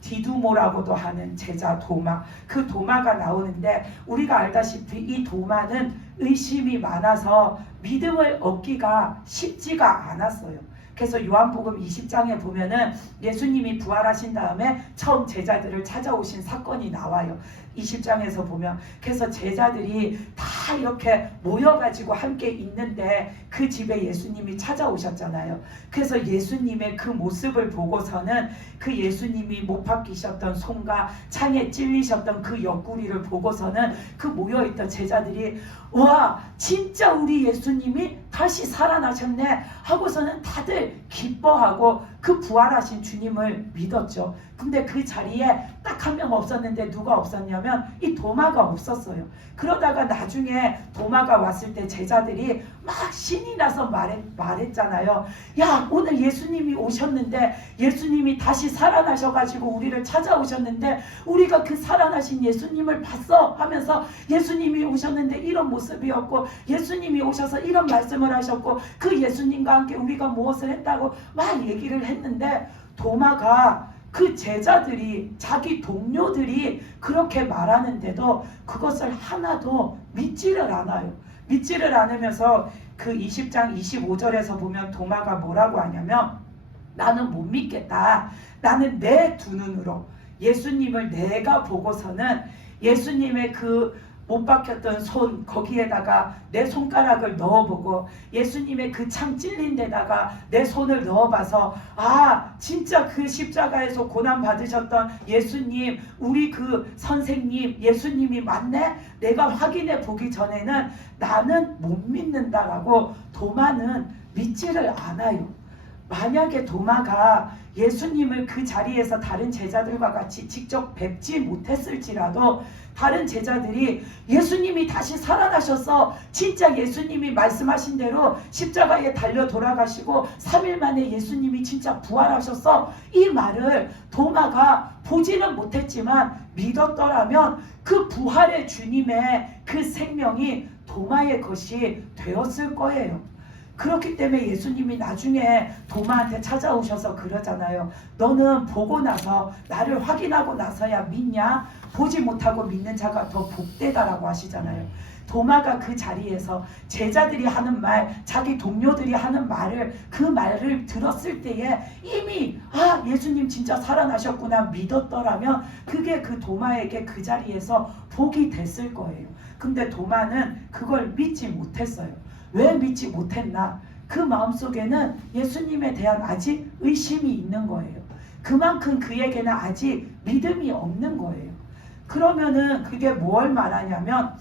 디두모라고도 하는 제자 도마. 그 도마가 나오는데 우리가 알다시피 이 도마는 의심이 많아서 믿음을 얻기가 쉽지가 않았어요. 그래서 요한복음 20장에 보면은 예수님이 부활하신 다음에 처음 제자들을 찾아오신 사건이 나와요. 20장에서 보면 그래서 제자들이 다 이렇게 모여가지고 함께 있는데 그 집에 예수님이 찾아오셨잖아요. 그래서 예수님의 그 모습을 보고서는 그 예수님이 못 박히셨던 손과 창에 찔리셨던 그 옆구리를 보고서는 그 모여있던 제자들이 와, 진짜 우리 예수님이 다시 살아나셨네 하고서는 다들 기뻐하고 그 부활하신 주님을 믿었죠. 근데 그 자리에 딱 한 명 없었는데 누가 없었냐면 이 도마가 없었어요. 그러다가 나중에 도마가 왔을 때 제자들이 막 신이 나서 말했잖아요. 야, 오늘 예수님이 오셨는데 예수님이 다시 살아나셔가지고 우리를 찾아오셨는데 우리가 그 살아나신 예수님을 봤어 하면서 예수님이 오셨는데 이런 모습이었고 예수님이 오셔서 이런 말씀을 하셨고 그 예수님과 함께 우리가 무엇을 했다고 막 얘기를 했는데 도마가 그 제자들이 자기 동료들이 그렇게 말하는데도 그것을 하나도 믿지를 않아요. 믿지를 않으면서 그 20장 25절에서 보면 도마가 뭐라고 하냐면 나는 못 믿겠다. 나는 내 두 눈으로 예수님을 내가 보고서는 예수님의 그 못 박혔던 손 거기에다가 내 손가락을 넣어보고 예수님의 그 참 찔린 데다가 내 손을 넣어봐서 아 진짜 그 십자가에서 고난 받으셨던 예수님, 우리 그 선생님 예수님이 맞네? 내가 확인해 보기 전에는 나는 못 믿는다라고 도마는 믿지를 않아요. 만약에 도마가 예수님을 그 자리에서 다른 제자들과 같이 직접 뵙지 못했을지라도 다른 제자들이 예수님이 다시 살아나셔서 진짜 예수님이 말씀하신 대로 십자가에 달려 돌아가시고 3일 만에 예수님이 진짜 부활하셔서 이 말을 도마가 보지는 못했지만 믿었더라면 그 부활의 주님의 그 생명이 도마의 것이 되었을 거예요. 그렇기 때문에 예수님이 나중에 도마한테 찾아오셔서 그러잖아요. 너는 보고 나서 나를 확인하고 나서야 믿냐? 보지 못하고 믿는 자가 더 복되다라고 하시잖아요. 도마가 그 자리에서 제자들이 하는 말, 자기 동료들이 하는 말을 그 말을 들었을 때에 이미 아 예수님 진짜 살아나셨구나 믿었더라면 그게 그 도마에게 그 자리에서 복이 됐을 거예요. 근데 도마는 그걸 믿지 못했어요. 왜 믿지 못했나? 그 마음속에는 예수님에 대한 아직 의심이 있는 거예요. 그만큼 그에게는 아직 믿음이 없는 거예요. 그러면은 그게 뭘 말하냐면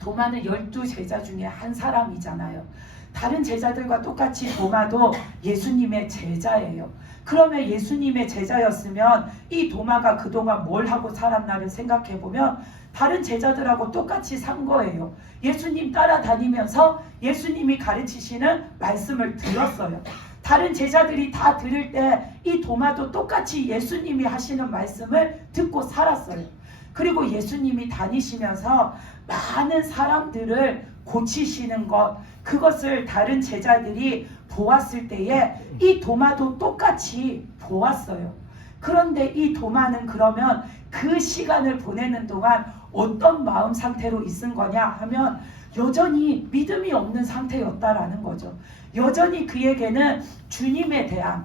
도마는 12제자 중에 한 사람이잖아요. 다른 제자들과 똑같이 도마도 예수님의 제자예요. 그러면 예수님의 제자였으면 이 도마가 그동안 뭘 하고 살았나를 생각해보면 다른 제자들하고 똑같이 산 거예요. 예수님 따라다니면서 예수님이 가르치시는 말씀을 들었어요. 다른 제자들이 다 들을 때 이 도마도 똑같이 예수님이 하시는 말씀을 듣고 살았어요. 그리고 예수님이 다니시면서 많은 사람들을 고치시는 것, 그것을 다른 제자들이 보았을 때에 이 도마도 똑같이 보았어요. 그런데 이 도마는 그러면 그 시간을 보내는 동안 어떤 마음 상태로 있은 거냐 하면 여전히 믿음이 없는 상태였다라는 거죠. 여전히 그에게는 주님에 대한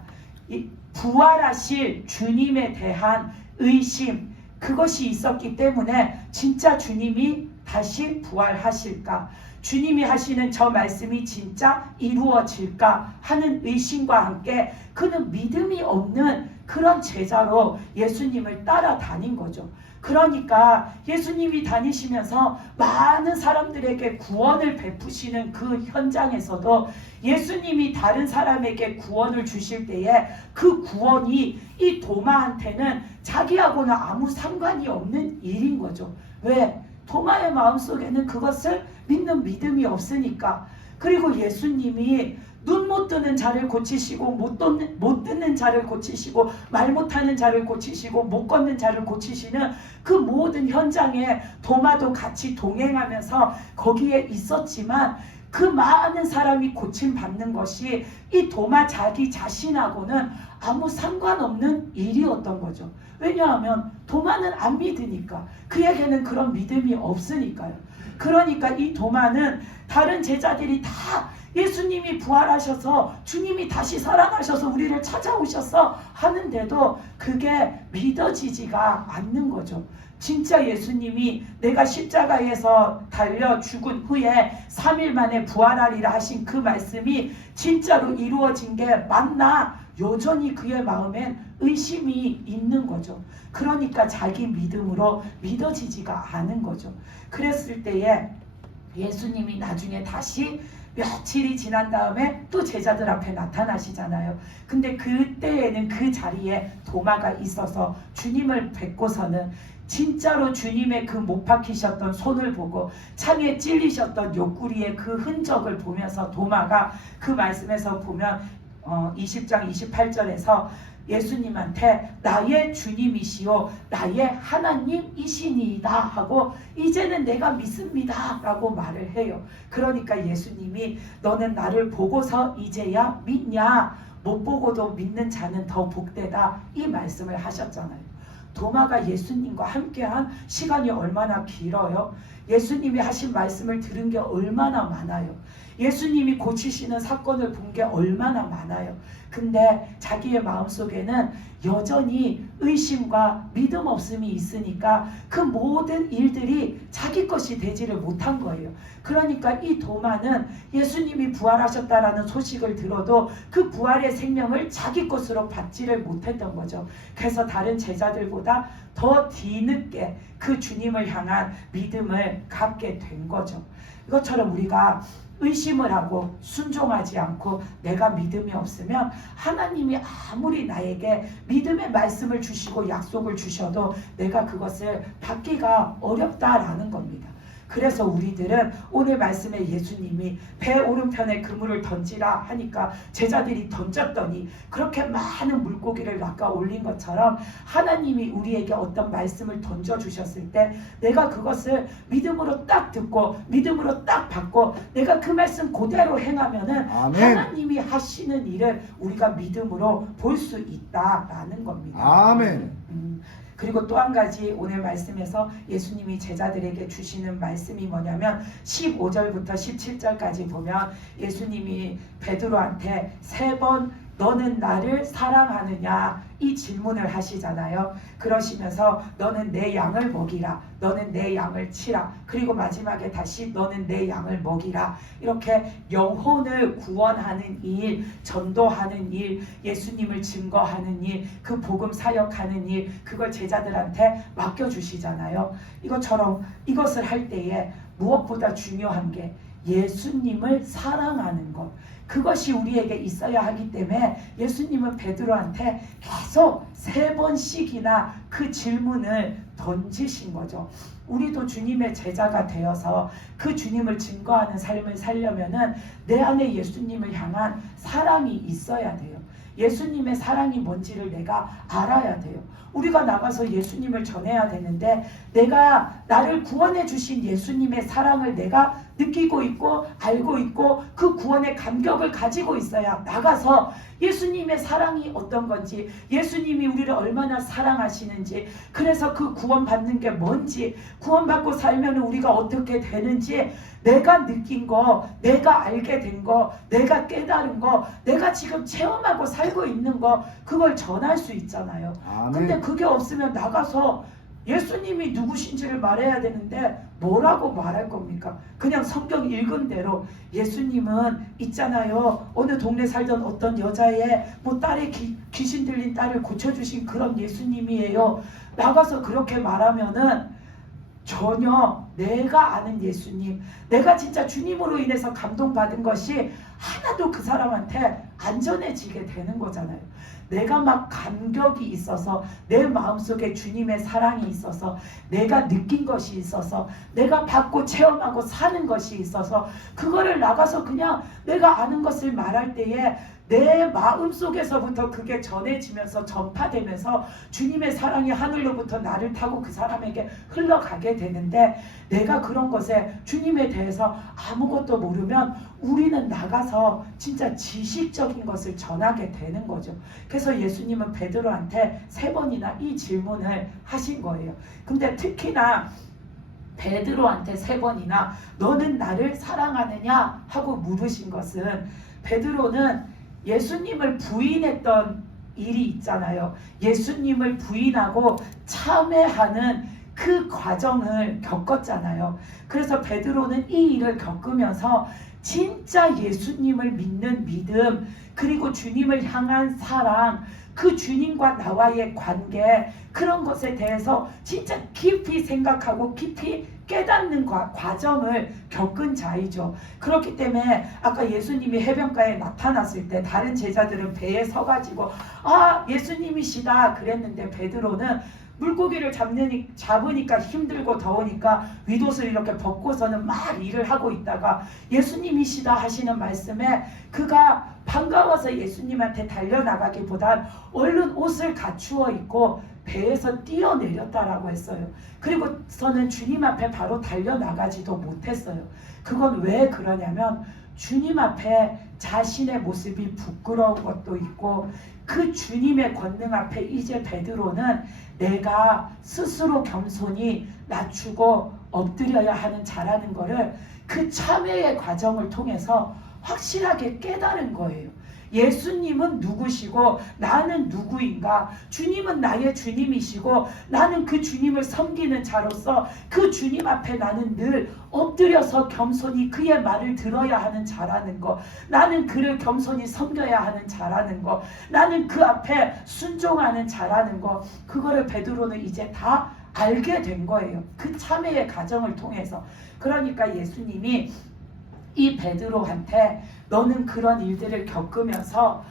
부활하실 주님에 대한 의심, 그것이 있었기 때문에 진짜 주님이 다시 부활하실까? 주님이 하시는 저 말씀이 진짜 이루어질까 하는 의심과 함께 그는 믿음이 없는 그런 제자로 예수님을 따라다닌 거죠. 그러니까 예수님이 다니시면서 많은 사람들에게 구원을 베푸시는 그 현장에서도 예수님이 다른 사람에게 구원을 주실 때에 그 구원이 이 도마한테는 자기하고는 아무 상관이 없는 일인 거죠. 왜? 도마의 마음속에는 그것을 믿는 믿음이 없으니까. 그리고 예수님이 눈 못 뜨는 자를 고치시고 못 듣는 자를 고치시고 말 못하는 자를 고치시고 못 걷는 자를 고치시는 그 모든 현장에 도마도 같이 동행하면서 거기에 있었지만 그 많은 사람이 고침받는 것이 이 도마 자기 자신하고는 아무 상관없는 일이었던 거죠. 왜냐하면 도마는 안 믿으니까, 그에게는 그런 믿음이 없으니까요. 그러니까 이 도마는 다른 제자들이 다 예수님이 부활하셔서 주님이 다시 살아나셔서 우리를 찾아오셔서 하는데도 그게 믿어지지가 않는 거죠. 진짜 예수님이 내가 십자가에서 달려 죽은 후에 3일 만에 부활하리라 하신 그 말씀이 진짜로 이루어진 게 맞나? 여전히 그의 마음엔 의심이 있는 거죠. 그러니까 자기 믿음으로 믿어지지가 않은 거죠. 그랬을 때에 예수님이 나중에 다시 며칠이 지난 다음에 또 제자들 앞에 나타나시잖아요. 근데 그때에는 그 자리에 도마가 있어서 주님을 뵙고서는 진짜로 주님의 그 못 박히셨던 손을 보고 창에 찔리셨던 옆구리의 그 흔적을 보면서 도마가 그 말씀에서 보면 20장 28절에서 예수님한테 나의 주님이시오 나의 하나님이시니이다 하고 이제는 내가 믿습니다 라고 말을 해요. 그러니까 예수님이 너는 나를 보고서 이제야 믿냐? 못 보고도 믿는 자는 더 복되다 이 말씀을 하셨잖아요. 도마가 예수님과 함께한 시간이 얼마나 길어요? 예수님이 하신 말씀을 들은 게 얼마나 많아요? 예수님이 고치시는 사건을 본 게 얼마나 많아요? 근데 자기의 마음속에는 여전히 의심과 믿음 없음이 있으니까 그 모든 일들이 자기 것이 되지를 못한 거예요. 그러니까 이 도마는 예수님이 부활하셨다라는 소식을 들어도 그 부활의 생명을 자기 것으로 받지를 못했던 거죠. 그래서 다른 제자들보다 더 뒤늦게 그 주님을 향한 믿음을 갖게 된 거죠. 이것처럼 우리가 의심을 하고 순종하지 않고 내가 믿음이 없으면 하나님이 아무리 나에게 믿음의 말씀을 주시고 약속을 주셔도 내가 그것을 받기가 어렵다라는 겁니다. 그래서 우리들은 오늘 말씀에 예수님이 배 오른편에 그물을 던지라 하니까 제자들이 던졌더니 그렇게 많은 물고기를 낚아 올린 것처럼 하나님이 우리에게 어떤 말씀을 던져주셨을 때 내가 그것을 믿음으로 딱 듣고 믿음으로 딱 받고 내가 그 말씀 그대로 행하면은 아멘. 하나님이 하시는 일을 우리가 믿음으로 볼 수 있다라는 겁니다. 아멘. 그리고 또 한 가지 오늘 말씀에서 예수님이 제자들에게 주시는 말씀이 뭐냐면 15절부터 17절까지 보면 예수님이 베드로한테 3번 너는 나를 사랑하느냐 이 질문을 하시잖아요. 그러시면서 너는 내 양을 먹이라, 너는 내 양을 치라, 그리고 마지막에 다시 너는 내 양을 먹이라. 이렇게 영혼을 구원하는 일, 전도하는 일, 예수님을 증거하는 일, 그 복음 사역하는 일, 그걸 제자들한테 맡겨주시잖아요. 이것처럼 이것을 할 때에 무엇보다 중요한 게 예수님을 사랑하는 것, 그것이 우리에게 있어야 하기 때문에 예수님은 베드로한테 계속 3번씩이나 그 질문을 던지신 거죠. 우리도 주님의 제자가 되어서 그 주님을 증거하는 삶을 살려면은 내 안에 예수님을 향한 사랑이 있어야 돼요. 예수님의 사랑이 뭔지를 내가 알아야 돼요. 우리가 나가서 예수님을 전해야 되는데 내가 나를 구원해 주신 예수님의 사랑을 내가 느끼고 있고 알고 있고 그 구원의 감격을 가지고 있어야 나가서 예수님의 사랑이 어떤 건지, 예수님이 우리를 얼마나 사랑하시는지, 그래서 그 구원받는 게 뭔지, 구원받고 살면 우리가 어떻게 되는지 내가 느낀 거, 내가 알게 된 거, 내가 깨달은 거, 내가 지금 체험하고 살고 있는 거, 그걸 전할 수 있잖아요. 아멘. 근데 그게 없으면 나가서 예수님이 누구신지를 말해야 되는데 뭐라고 말할 겁니까? 그냥 성경 읽은 대로 예수님은 있잖아요. 어느 동네 살던 어떤 여자의 뭐 딸의 귀신 들린 딸을 고쳐주신 그런 예수님이에요. 나가서 그렇게 말하면은 전혀 내가 아는 예수님, 내가 진짜 주님으로 인해서 감동받은 것이 하나도 그 사람한테 안전해지게 되는 거잖아요. 내가 막 감격이 있어서 내 마음속에 주님의 사랑이 있어서 내가 느낀 것이 있어서 내가 받고 체험하고 사는 것이 있어서 그거를 나가서 그냥 내가 아는 것을 말할 때에 내 마음속에서부터 그게 전해지면서 전파되면서 주님의 사랑이 하늘로부터 나를 타고 그 사람에게 흘러가게 되는데 내가 그런 것에 주님에 대해서 아무것도 모르면 우리는 나가서 진짜 지식적인 것을 전하게 되는 거죠. 그래서 예수님은 베드로한테 3번이나 이 질문을 하신 거예요. 근데 특히나 베드로한테 3번이나 너는 나를 사랑하느냐 하고 물으신 것은 베드로는 예수님을 부인했던 일이 있잖아요. 예수님을 부인하고 참회하는 그 과정을 겪었잖아요. 그래서 베드로는 이 일을 겪으면서 진짜 예수님을 믿는 믿음, 그리고 주님을 향한 사랑, 그 주님과 나와의 관계, 그런 것에 대해서 진짜 깊이 생각하고 깊이 깨닫는 과정을 겪은 자이죠. 그렇기 때문에 아까 예수님이 해변가에 나타났을 때 다른 제자들은 배에 서가지고 아 예수님이시다 그랬는데 베드로는 물고기를 잡으니까 힘들고 더우니까 윗옷을 이렇게 벗고서는 막 일을 하고 있다가 예수님이시다 하시는 말씀에 그가 반가워서 예수님한테 달려나가기보단 얼른 옷을 갖추어 입고 배에서 뛰어내렸다라고 했어요. 그리고서는 주님 앞에 바로 달려나가지도 못했어요. 그건 왜 그러냐면 주님 앞에 자신의 모습이 부끄러운 것도 있고 그 주님의 권능 앞에 이제 베드로는 내가 스스로 겸손히 낮추고 엎드려야 하는 자라는 거를 그 참회의 과정을 통해서 확실하게 깨달은 거예요. 예수님은 누구시고 나는 누구인가? 주님은 나의 주님이시고 나는 그 주님을 섬기는 자로서 그 주님 앞에 나는 늘 엎드려서 겸손히 그의 말을 들어야 하는 자라는 거, 나는 그를 겸손히 섬겨야 하는 자라는 거, 나는 그 앞에 순종하는 자라는 거, 그거를 베드로는 이제 다 알게 된 거예요. 그 참회의 과정을 통해서. 그러니까 예수님이 이 베드로한테 너는 그런 일들을 겪으면서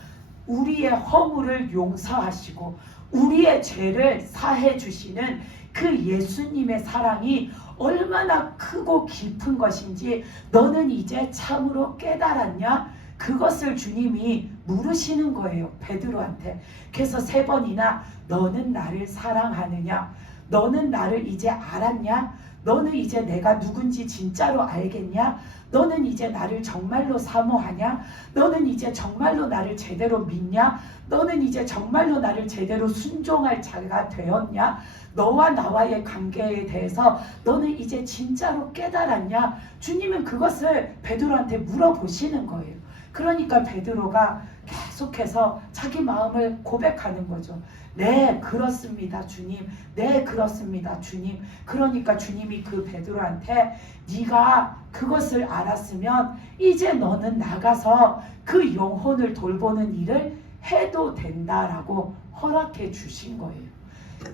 우리의 허물을 용서하시고 우리의 죄를 사해 주시는 그 예수님의 사랑이 얼마나 크고 깊은 것인지 너는 이제 참으로 깨달았냐? 그것을 주님이 물으시는 거예요, 베드로한테. 그래서 3번이나 너는 나를 사랑하느냐? 너는 나를 이제 알았냐? 너는 이제 내가 누군지 진짜로 알겠냐? 너는 이제 나를 정말로 사모하냐? 너는 이제 정말로 나를 제대로 믿냐? 너는 이제 정말로 나를 제대로 순종할 자가 되었냐? 너와 나와의 관계에 대해서 너는 이제 진짜로 깨달았냐? 주님은 그것을 베드로한테 물어보시는 거예요. 그러니까 베드로가 계속해서 자기 마음을 고백하는 거죠. 네, 그렇습니다, 주님. 네, 그렇습니다, 주님. 그러니까 주님이 그 베드로한테 네가 그것을 알았으면 이제 너는 나가서 그 영혼을 돌보는 일을 해도 된다라고 허락해 주신 거예요.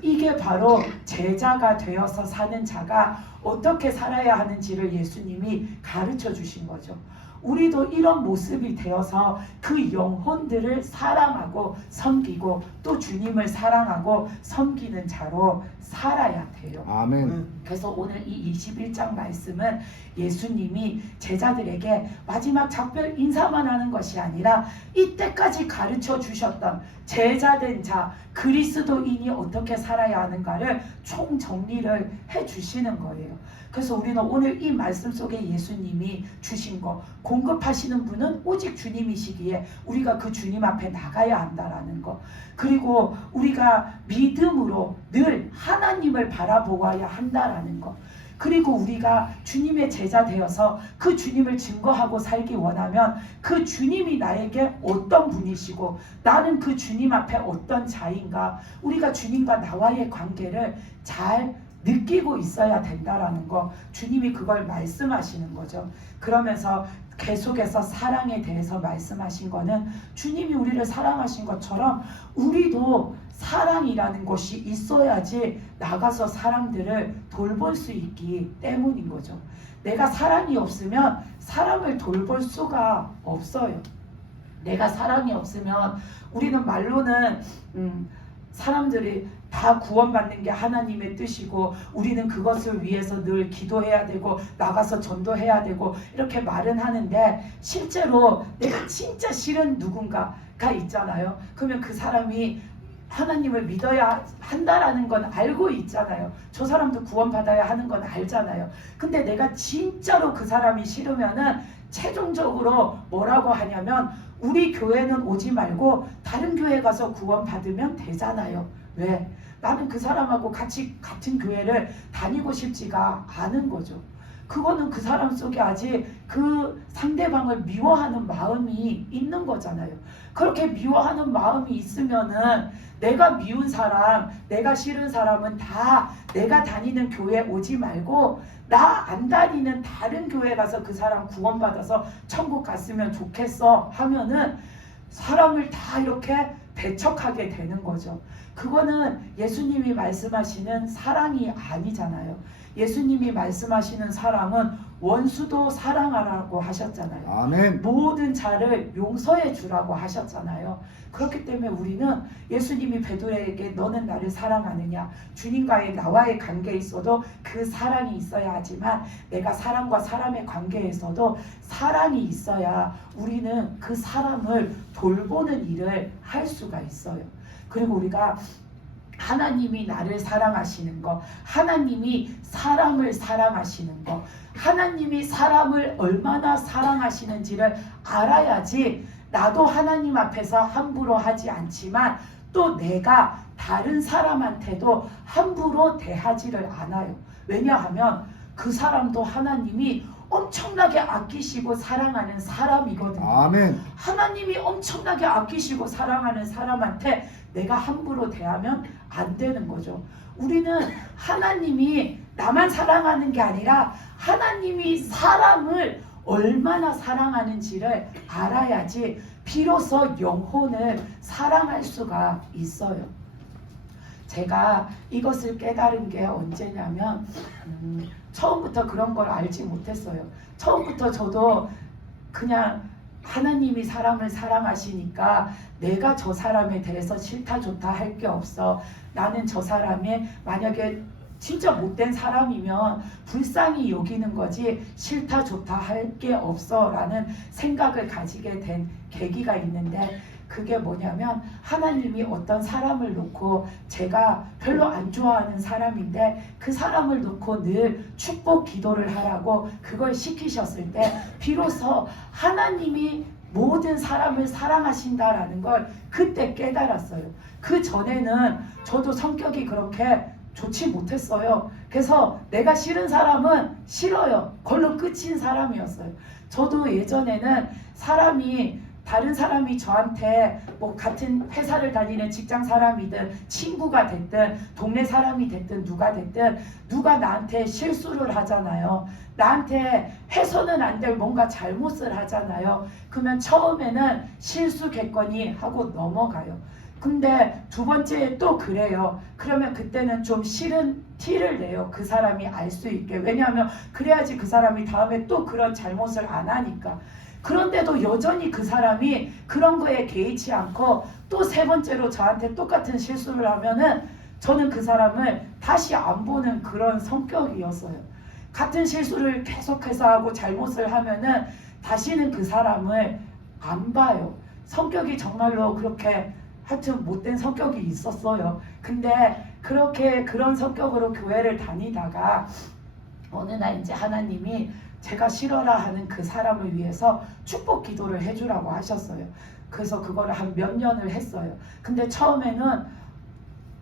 이게 바로 제자가 되어서 사는 자가 어떻게 살아야 하는지를 예수님이 가르쳐 주신 거죠. 우리도 이런 모습이 되어서 그 영혼들을 사랑하고 섬기고 또 주님을 사랑하고 섬기는 자로 살아야 돼요. 아멘. 그래서 오늘 이 21장 말씀은 예수님이 제자들에게 마지막 작별 인사만 하는 것이 아니라 이때까지 가르쳐 주셨던 제자된 자 그리스도인이 어떻게 살아야 하는가를 총정리를 해 주시는 거예요. 그래서 우리는 오늘 이 말씀 속에 예수님이 주신 거, 공급하시는 분은 오직 주님이시기에 우리가 그 주님 앞에 나가야 한다라는 거, 그리고 우리가 믿음으로 늘 하나님을 바라보아야 한다라는 거, 그리고 우리가 주님의 제자 되어서 그 주님을 증거하고 살기 원하면 그 주님이 나에게 어떤 분이시고 나는 그 주님 앞에 어떤 자인가, 우리가 주님과 나와의 관계를 잘 느끼고 있어야 된다라는 거, 주님이 그걸 말씀하시는 거죠. 그러면서 계속해서 사랑에 대해서 말씀하신 거는 주님이 우리를 사랑하신 것처럼 우리도 사랑이라는 것이 있어야지 나가서 사람들을 돌볼 수 있기 때문인 거죠. 내가 사랑이 없으면 사람을 돌볼 수가 없어요. 내가 사랑이 없으면 우리는 말로는 사람들이 다 구원받는 게 하나님의 뜻이고 우리는 그것을 위해서 늘 기도해야 되고 나가서 전도해야 되고 이렇게 말은 하는데 실제로 내가 진짜 싫은 누군가가 있잖아요. 그러면 그 사람이 하나님을 믿어야 한다라는 건 알고 있잖아요. 저 사람도 구원받아야 하는 건 알잖아요. 근데 내가 진짜로 그 사람이 싫으면은 최종적으로 뭐라고 하냐면 우리 교회는 오지 말고 다른 교회 가서 구원받으면 되잖아요. 왜? 나는 그 사람하고 같이 같은 교회를 다니고 싶지가 않은 거죠. 그거는 그 사람 속에 아직 그 상대방을 미워하는 마음이 있는 거잖아요. 그렇게 미워하는 마음이 있으면은 내가 미운 사람, 내가 싫은 사람은 다 내가 다니는 교회 오지 말고 나 안 다니는 다른 교회 가서 그 사람 구원받아서 천국 갔으면 좋겠어 하면은 사람을 다 이렇게 배척하게 되는 거죠. 그거는 예수님이 말씀하시는 사랑이 아니잖아요. 예수님이 말씀하시는 사랑은 원수도 사랑하라고 하셨잖아요. 아멘. 모든 자를 용서해 주라고 하셨잖아요. 그렇기 때문에 우리는 예수님이 베드로에게 너는 나를 사랑하느냐, 주님과의 나와의 관계에 있어도 그 사랑이 있어야 하지만 내가 사람과 사람의 관계에서도 사랑이 있어야 우리는 그 사람을 돌보는 일을 할 수가 있어요. 그리고 우리가 하나님이 나를 사랑하시는 거, 하나님이 사람을 사랑하시는 거, 하나님이 사람을 얼마나 사랑하시는지를 알아야지 나도 하나님 앞에서 함부로 하지 않지만 또 내가 다른 사람한테도 함부로 대하지를 않아요. 왜냐하면 그 사람도 하나님이 엄청나게 아끼시고 사랑하는 사람이거든요. 아멘. 하나님이 엄청나게 아끼시고 사랑하는 사람한테 내가 함부로 대하면 안 되는 거죠. 우리는 하나님이 나만 사랑하는 게 아니라 하나님이 사람을 얼마나 사랑하는지를 알아야지 비로소 영혼을 사랑할 수가 있어요. 제가 이것을 깨달은 게 언제냐면 처음부터 그런 걸 알지 못했어요. 처음부터 저도 그냥 하나님이 사람을 사랑하시니까 내가 저 사람에 대해서 싫다 좋다 할 게 없어. 나는 저 사람이 만약에 진짜 못된 사람이면 불쌍히 여기는 거지 싫다 좋다 할 게 없어 라는 생각을 가지게 된 계기가 있는데, 그게 뭐냐면 하나님이 어떤 사람을 놓고, 제가 별로 안 좋아하는 사람인데 그 사람을 놓고 늘 축복 기도를 하라고 그걸 시키셨을 때 비로소 하나님이 모든 사람을 사랑하신다라는 걸 그때 깨달았어요. 그 전에는 저도 성격이 그렇게 좋지 못했어요. 그래서 내가 싫은 사람은 싫어요. 그걸로 끝인 사람이었어요. 저도 예전에는 다른 사람이 저한테 뭐 같은 회사를 다니는 직장 사람이든 친구가 됐든 동네 사람이 됐든 누가 됐든 누가 나한테 실수를 하잖아요. 나한테 해서는 안 될 뭔가 잘못을 하잖아요. 그러면 처음에는 실수겠거니 하고 넘어가요. 근데 두 번째에 또 그래요. 그러면 그때는 좀 싫은 티를 내요. 그 사람이 알 수 있게. 왜냐하면 그래야지 그 사람이 다음에 또 그런 잘못을 안 하니까. 그런데도 여전히 그 사람이 그런 거에 개의치 않고 또 세 번째로 저한테 똑같은 실수를 하면은 저는 그 사람을 다시 안 보는 그런 성격이었어요. 같은 실수를 계속해서 하고 잘못을 하면은 다시는 그 사람을 안 봐요. 성격이 정말로 그렇게 하여튼 못된 성격이 있었어요. 근데 그렇게 그런 성격으로 교회를 다니다가 어느 날 이제 하나님이 제가 싫어라 하는 그 사람을 위해서 축복 기도를 해주라고 하셨어요. 그래서 그거를 한 몇 년을 했어요. 근데 처음에는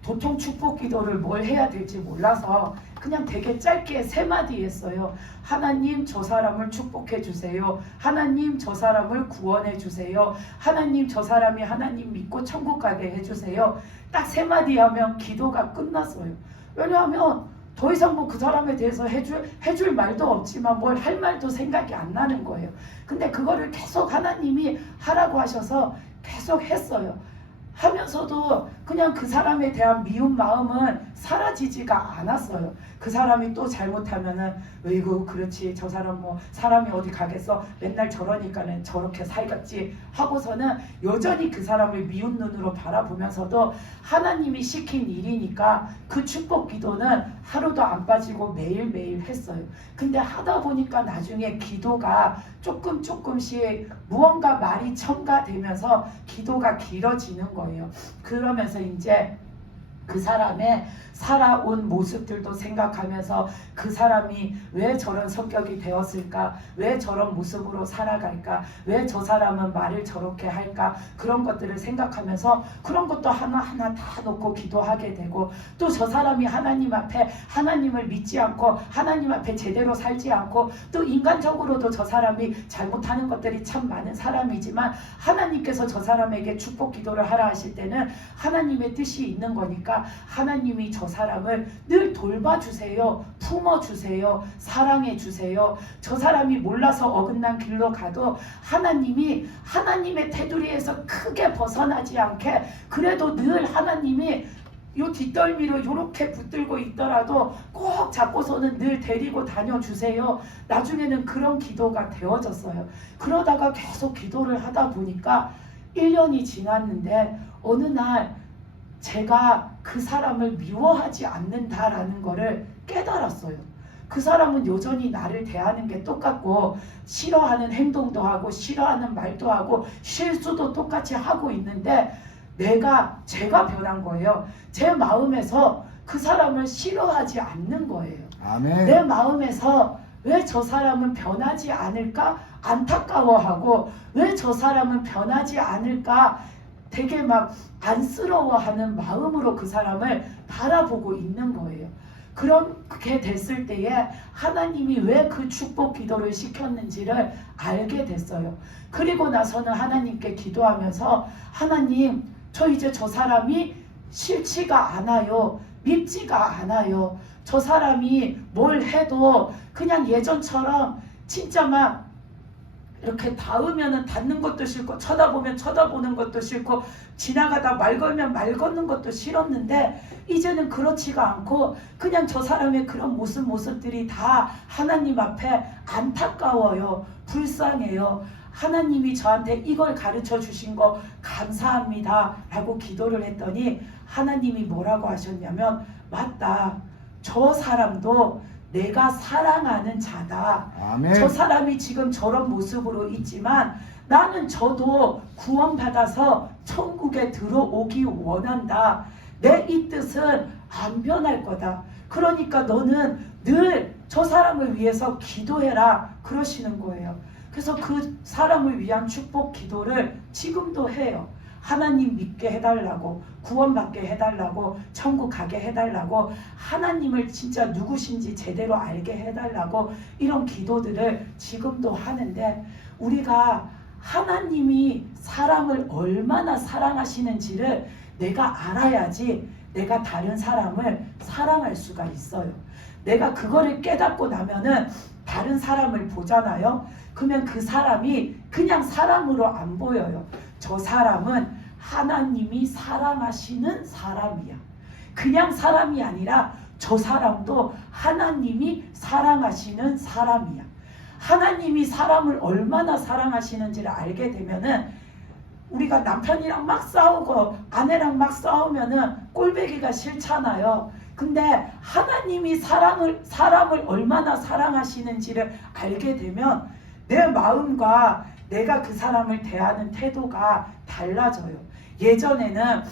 도통 축복 기도를 뭘 해야 될지 몰라서 그냥 되게 짧게 3마디 했어요. 하나님 저 사람을 축복해 주세요. 하나님 저 사람을 구원해 주세요. 하나님 저 사람이 하나님 믿고 천국 가게 해주세요. 딱 3마디 하면 기도가 끝났어요. 왜냐하면 더 이상 뭐 그 사람에 대해서 해줄 말도 없지만 뭘 할 말도 생각이 안 나는 거예요. 근데 그거를 계속 하나님이 하라고 하셔서 계속 했어요. 하면서도 그냥 그 사람에 대한 미운 마음은 사라지지가 않았어요. 그 사람이 또 잘못하면은 으이구 그렇지 저 사람 뭐 사람이 어디 가겠어 맨날 저러니까는 저렇게 살겠지 하고서는 여전히 그 사람을 미운 눈으로 바라보면서도 하나님이 시킨 일이니까 그 축복 기도는 하루도 안 빠지고 매일매일 했어요. 근데 하다 보니까 나중에 기도가 조금씩 무언가 말이 첨가되면서 기도가 길어지는 거예요. 그러면서 이제 그 사람의 살아온 모습들도 생각하면서 그 사람이 왜 저런 성격이 되었을까? 왜 저런 모습으로 살아갈까? 왜 저 사람은 말을 저렇게 할까? 그런 것들을 생각하면서 그런 것도 하나하나 다 놓고 기도하게 되고, 또 저 사람이 하나님 앞에 하나님을 믿지 않고 하나님 앞에 제대로 살지 않고 또 인간적으로도 저 사람이 잘못하는 것들이 참 많은 사람이지만 하나님께서 저 사람에게 축복 기도를 하라 하실 때는 하나님의 뜻이 있는 거니까 하나님이 저 사람을 늘 돌봐주세요. 품어주세요. 사랑해주세요. 저 사람이 몰라서 어긋난 길로 가도 하나님이 하나님의 테두리에서 크게 벗어나지 않게 그래도 늘 하나님이 요 뒷덜미로 이렇게 붙들고 있더라도 꼭 잡고서는 늘 데리고 다녀주세요. 나중에는 그런 기도가 되어졌어요. 그러다가 계속 기도를 하다 보니까 1년이 지났는데 어느 날 제가 그 사람을 미워하지 않는다라는 거를 깨달았어요. 그 사람은 여전히 나를 대하는 게 똑같고 싫어하는 행동도 하고 싫어하는 말도 하고 실수도 똑같이 하고 있는데 제가 변한 거예요. 제 마음에서 그 사람을 싫어하지 않는 거예요. 아멘. 내 마음에서 왜 저 사람은 변하지 않을까 안타까워하고 왜 저 사람은 변하지 않을까 되게 막 안쓰러워하는 마음으로 그 사람을 바라보고 있는 거예요. 그렇게 됐을 때에 하나님이 왜 그 축복 기도를 시켰는지를 알게 됐어요. 그리고 나서는 하나님께 기도하면서 하나님, 저 이제 저 사람이 싫지가 않아요. 밉지가 않아요. 저 사람이 뭘 해도 그냥 예전처럼 진짜 막 이렇게 닿으면은 닿는 것도 싫고 쳐다보면 쳐다보는 것도 싫고 지나가다 말 걸면 말 걷는 것도 싫었는데 이제는 그렇지가 않고 그냥 저 사람의 그런 모습들이 다 하나님 앞에 안타까워요. 불쌍해요. 하나님이 저한테 이걸 가르쳐 주신 거 감사합니다 라고 기도를 했더니 하나님이 뭐라고 하셨냐면, 맞다, 저 사람도 내가 사랑하는 자다. 아멘. 저 사람이 지금 저런 모습으로 있지만 나는 저도 구원받아서 천국에 들어오기 원한다. 내 이 뜻은 안 변할 거다. 그러니까 너는 늘 저 사람을 위해서 기도해라 그러시는 거예요. 그래서 그 사람을 위한 축복 기도를 지금도 해요. 하나님 믿게 해달라고, 구원받게 해달라고, 천국 가게 해달라고, 하나님을 진짜 누구신지 제대로 알게 해달라고 이런 기도들을 지금도 하는데, 우리가 하나님이 사람을 얼마나 사랑하시는지를 내가 알아야지 내가 다른 사람을 사랑할 수가 있어요. 내가 그거를 깨닫고 나면은 다른 사람을 보잖아요. 그러면 그 사람이 그냥 사람으로 안 보여요. 저 사람은 하나님이 사랑하시는 사람이야. 그냥 사람이 아니라 저 사람도 하나님이 사랑하시는 사람이야. 하나님이 사람을 얼마나 사랑하시는지를 알게 되면은, 우리가 남편이랑 막 싸우고 아내랑 막 싸우면은 꼴보기가 싫잖아요. 근데 하나님이 사람을 얼마나 사랑하시는지를 알게 되면 내 마음과 내가 그 사람을 대하는 태도가 달라져요. 예전에는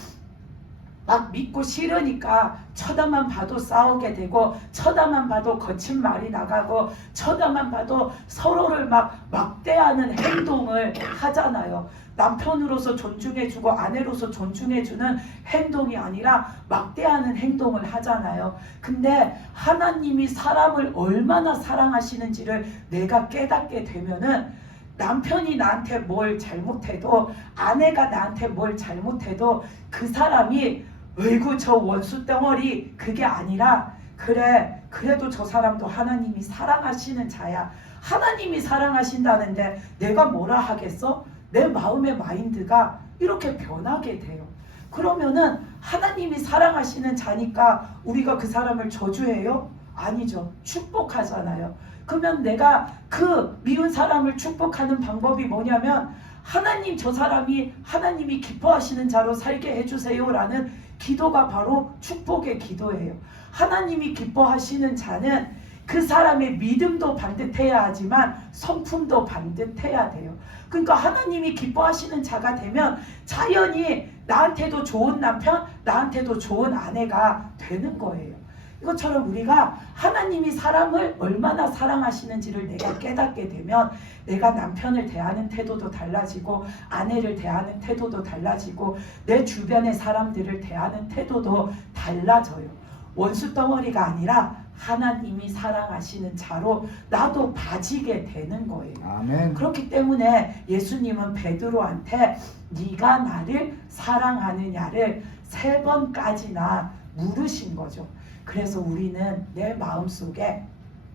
막 믿고 싫으니까 쳐다만 봐도 싸우게 되고, 쳐다만 봐도 거친 말이 나가고, 쳐다만 봐도 서로를 막 막대하는 행동을 하잖아요. 남편으로서 존중해주고 아내로서 존중해주는 행동이 아니라 막대하는 행동을 하잖아요. 근데 하나님이 사람을 얼마나 사랑하시는지를 내가 깨닫게 되면은, 남편이 나한테 뭘 잘못해도, 아내가 나한테 뭘 잘못해도 그 사람이 어이구 저 원수 덩어리, 그게 아니라, 그래 그래도 저 사람도 하나님이 사랑하시는 자야. 하나님이 사랑하신다는데 내가 뭐라 하겠어? 내 마음의 마인드가 이렇게 변하게 돼요. 그러면은 하나님이 사랑하시는 자니까 우리가 그 사람을 저주해요? 아니죠. 축복하잖아요. 그러면 내가 그 미운 사람을 축복하는 방법이 뭐냐면, 하나님, 저 사람이 하나님이 기뻐하시는 자로 살게 해주세요 라는 기도가 바로 축복의 기도예요. 하나님이 기뻐하시는 자는 그 사람의 믿음도 반듯해야 하지만 성품도 반듯해야 돼요. 그러니까 하나님이 기뻐하시는 자가 되면 자연히 나한테도 좋은 남편, 나한테도 좋은 아내가 되는 거예요. 이것처럼 우리가 하나님이 사람을 얼마나 사랑하시는지를 내가 깨닫게 되면 내가 남편을 대하는 태도도 달라지고, 아내를 대하는 태도도 달라지고, 내 주변의 사람들을 대하는 태도도 달라져요. 원수 덩어리가 아니라 하나님이 사랑하시는 자로 나도 봐지게 되는 거예요. 아멘. 그렇기 때문에 예수님은 베드로한테 네가 나를 사랑하느냐를 3번까지나 물으신 거죠. 그래서 우리는 내 마음속에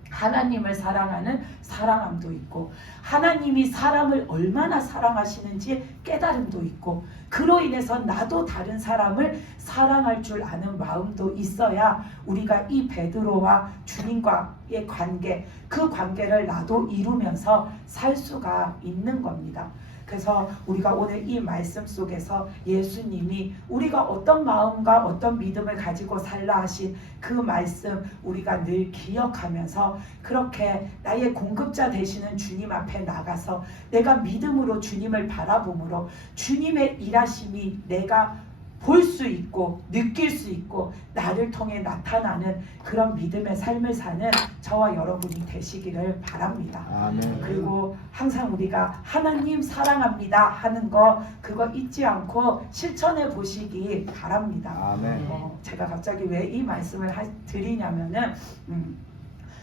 하나님을 사랑하는 사랑함도 있고, 하나님이 사람을 얼마나 사랑하시는지 깨달음도 있고, 그로 인해서 나도 다른 사람을 사랑할 줄 아는 마음도 있어야 우리가 이 베드로와 주님과의 관계, 그 관계를 나도 이루면서 살 수가 있는 겁니다. 그래서 우리가 오늘 이 말씀 속에서 예수님이 우리가 어떤 마음과 어떤 믿음을 가지고 살라 하신 그 말씀 우리가 늘 기억하면서, 그렇게 나의 공급자 되시는 주님 앞에 나가서 내가 믿음으로 주님을 바라봄으로 주님의 일하심이 내가 볼 수 있고 느낄 수 있고 나를 통해 나타나는 그런 믿음의 삶을 사는 저와 여러분이 되시기를 바랍니다. 아멘. 그리고 한 항상 우리가 하나님 사랑합니다 하는 거 그거 잊지 않고 실천해 보시기 바랍니다. 아멘. 제가 갑자기 왜 이 말씀을 드리냐면은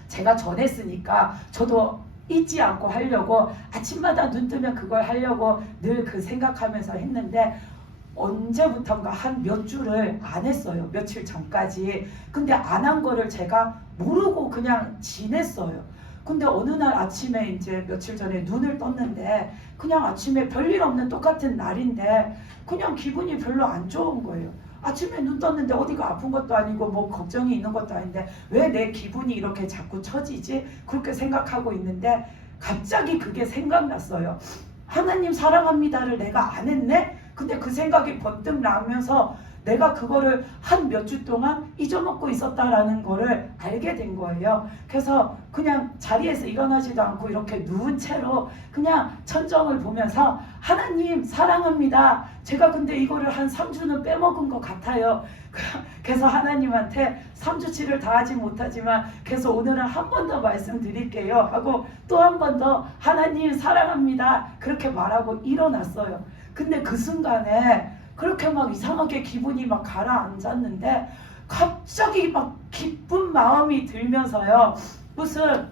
제가 전했으니까 저도 잊지 않고 하려고 아침마다 눈 뜨면 그걸 하려고 늘 그 생각하면서 했는데 언제부턴가 한 몇 주를 안 했어요. 며칠 전까지. 근데 안 한 거를 제가 모르고 그냥 지냈어요. 근데 어느 날 아침에 이제 며칠 전에 눈을 떴는데 그냥 아침에 별일 없는 똑같은 날인데 그냥 기분이 별로 안 좋은 거예요. 아침에 눈 떴는데 어디가 아픈 것도 아니고 뭐 걱정이 있는 것도 아닌데 왜 내 기분이 이렇게 자꾸 처지지? 그렇게 생각하고 있는데 갑자기 그게 생각났어요. 하나님 사랑합니다를 내가 안 했네? 근데 그 생각이 번뜩 나면서 내가 그거를 한 몇 주 동안 잊어먹고 있었다라는 거를 알게 된 거예요. 그래서 그냥 자리에서 일어나지도 않고 이렇게 누운 채로 그냥 천정을 보면서 하나님 사랑합니다. 제가 근데 이거를 한 3주는 빼먹은 것 같아요. 그래서 하나님한테 3주치를 다 하지 못하지만 그래서 오늘은 한 번 더 말씀드릴게요 하고 또 한 번 더 하나님 사랑합니다 그렇게 말하고 일어났어요. 근데 그 순간에 그렇게 막 이상하게 기분이 막 가라앉았는데 갑자기 막 기쁜 마음이 들면서요. 무슨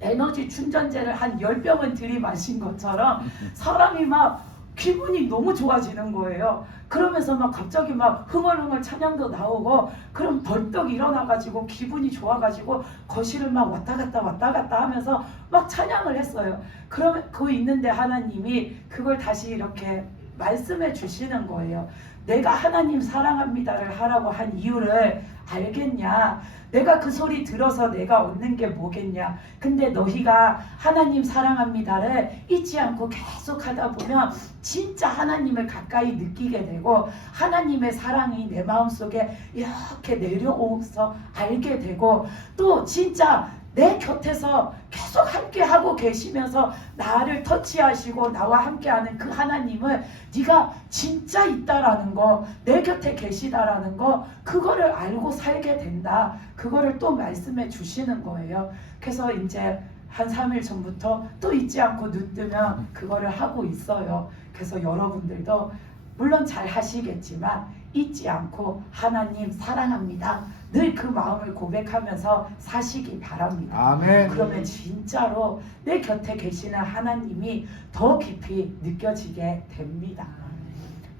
에너지 충전제를 한 10병은 들이마신 것처럼 사람이 막 기분이 너무 좋아지는 거예요. 그러면서 막 갑자기 막 흥얼흥얼 찬양도 나오고 그럼 벌떡 일어나가지고 기분이 좋아가지고 거실을 막 왔다 갔다 하면서 막 찬양을 했어요. 그러면 그 있는데 하나님이 그걸 다시 이렇게 말씀해 주시는 거예요. 내가 하나님 사랑합니다를 하라고 한 이유를 알겠냐? 내가 그 소리 들어서 내가 얻는 게 뭐겠냐? 근데 너희가 하나님 사랑합니다를 잊지 않고 계속 하다 보면 진짜 하나님을 가까이 느끼게 되고 하나님의 사랑이 내 마음속에 이렇게 내려오면서 알게 되고 또 진짜 내 곁에서 계속 함께 하고 계시면서 나를 터치하시고 나와 함께하는 그 하나님을 네가 진짜 있다라는 거, 내 곁에 계시다라는 거 그거를 알고 살게 된다. 그거를 또 말씀해 주시는 거예요. 그래서 이제 한 3일 전부터 또 잊지 않고 눈 뜨면 그거를 하고 있어요. 그래서 여러분들도 물론 잘 하시겠지만 잊지 않고 하나님 사랑합니다. 늘 그 마음을 고백하면서 사시기 바랍니다. 아멘. 그러면 진짜로 내 곁에 계시는 하나님이 더 깊이 느껴지게 됩니다.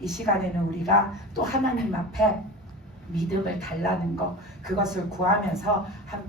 이 시간에는 우리가 또 하나님 앞에 믿음을 달라는 것 그것을 구하면서 함께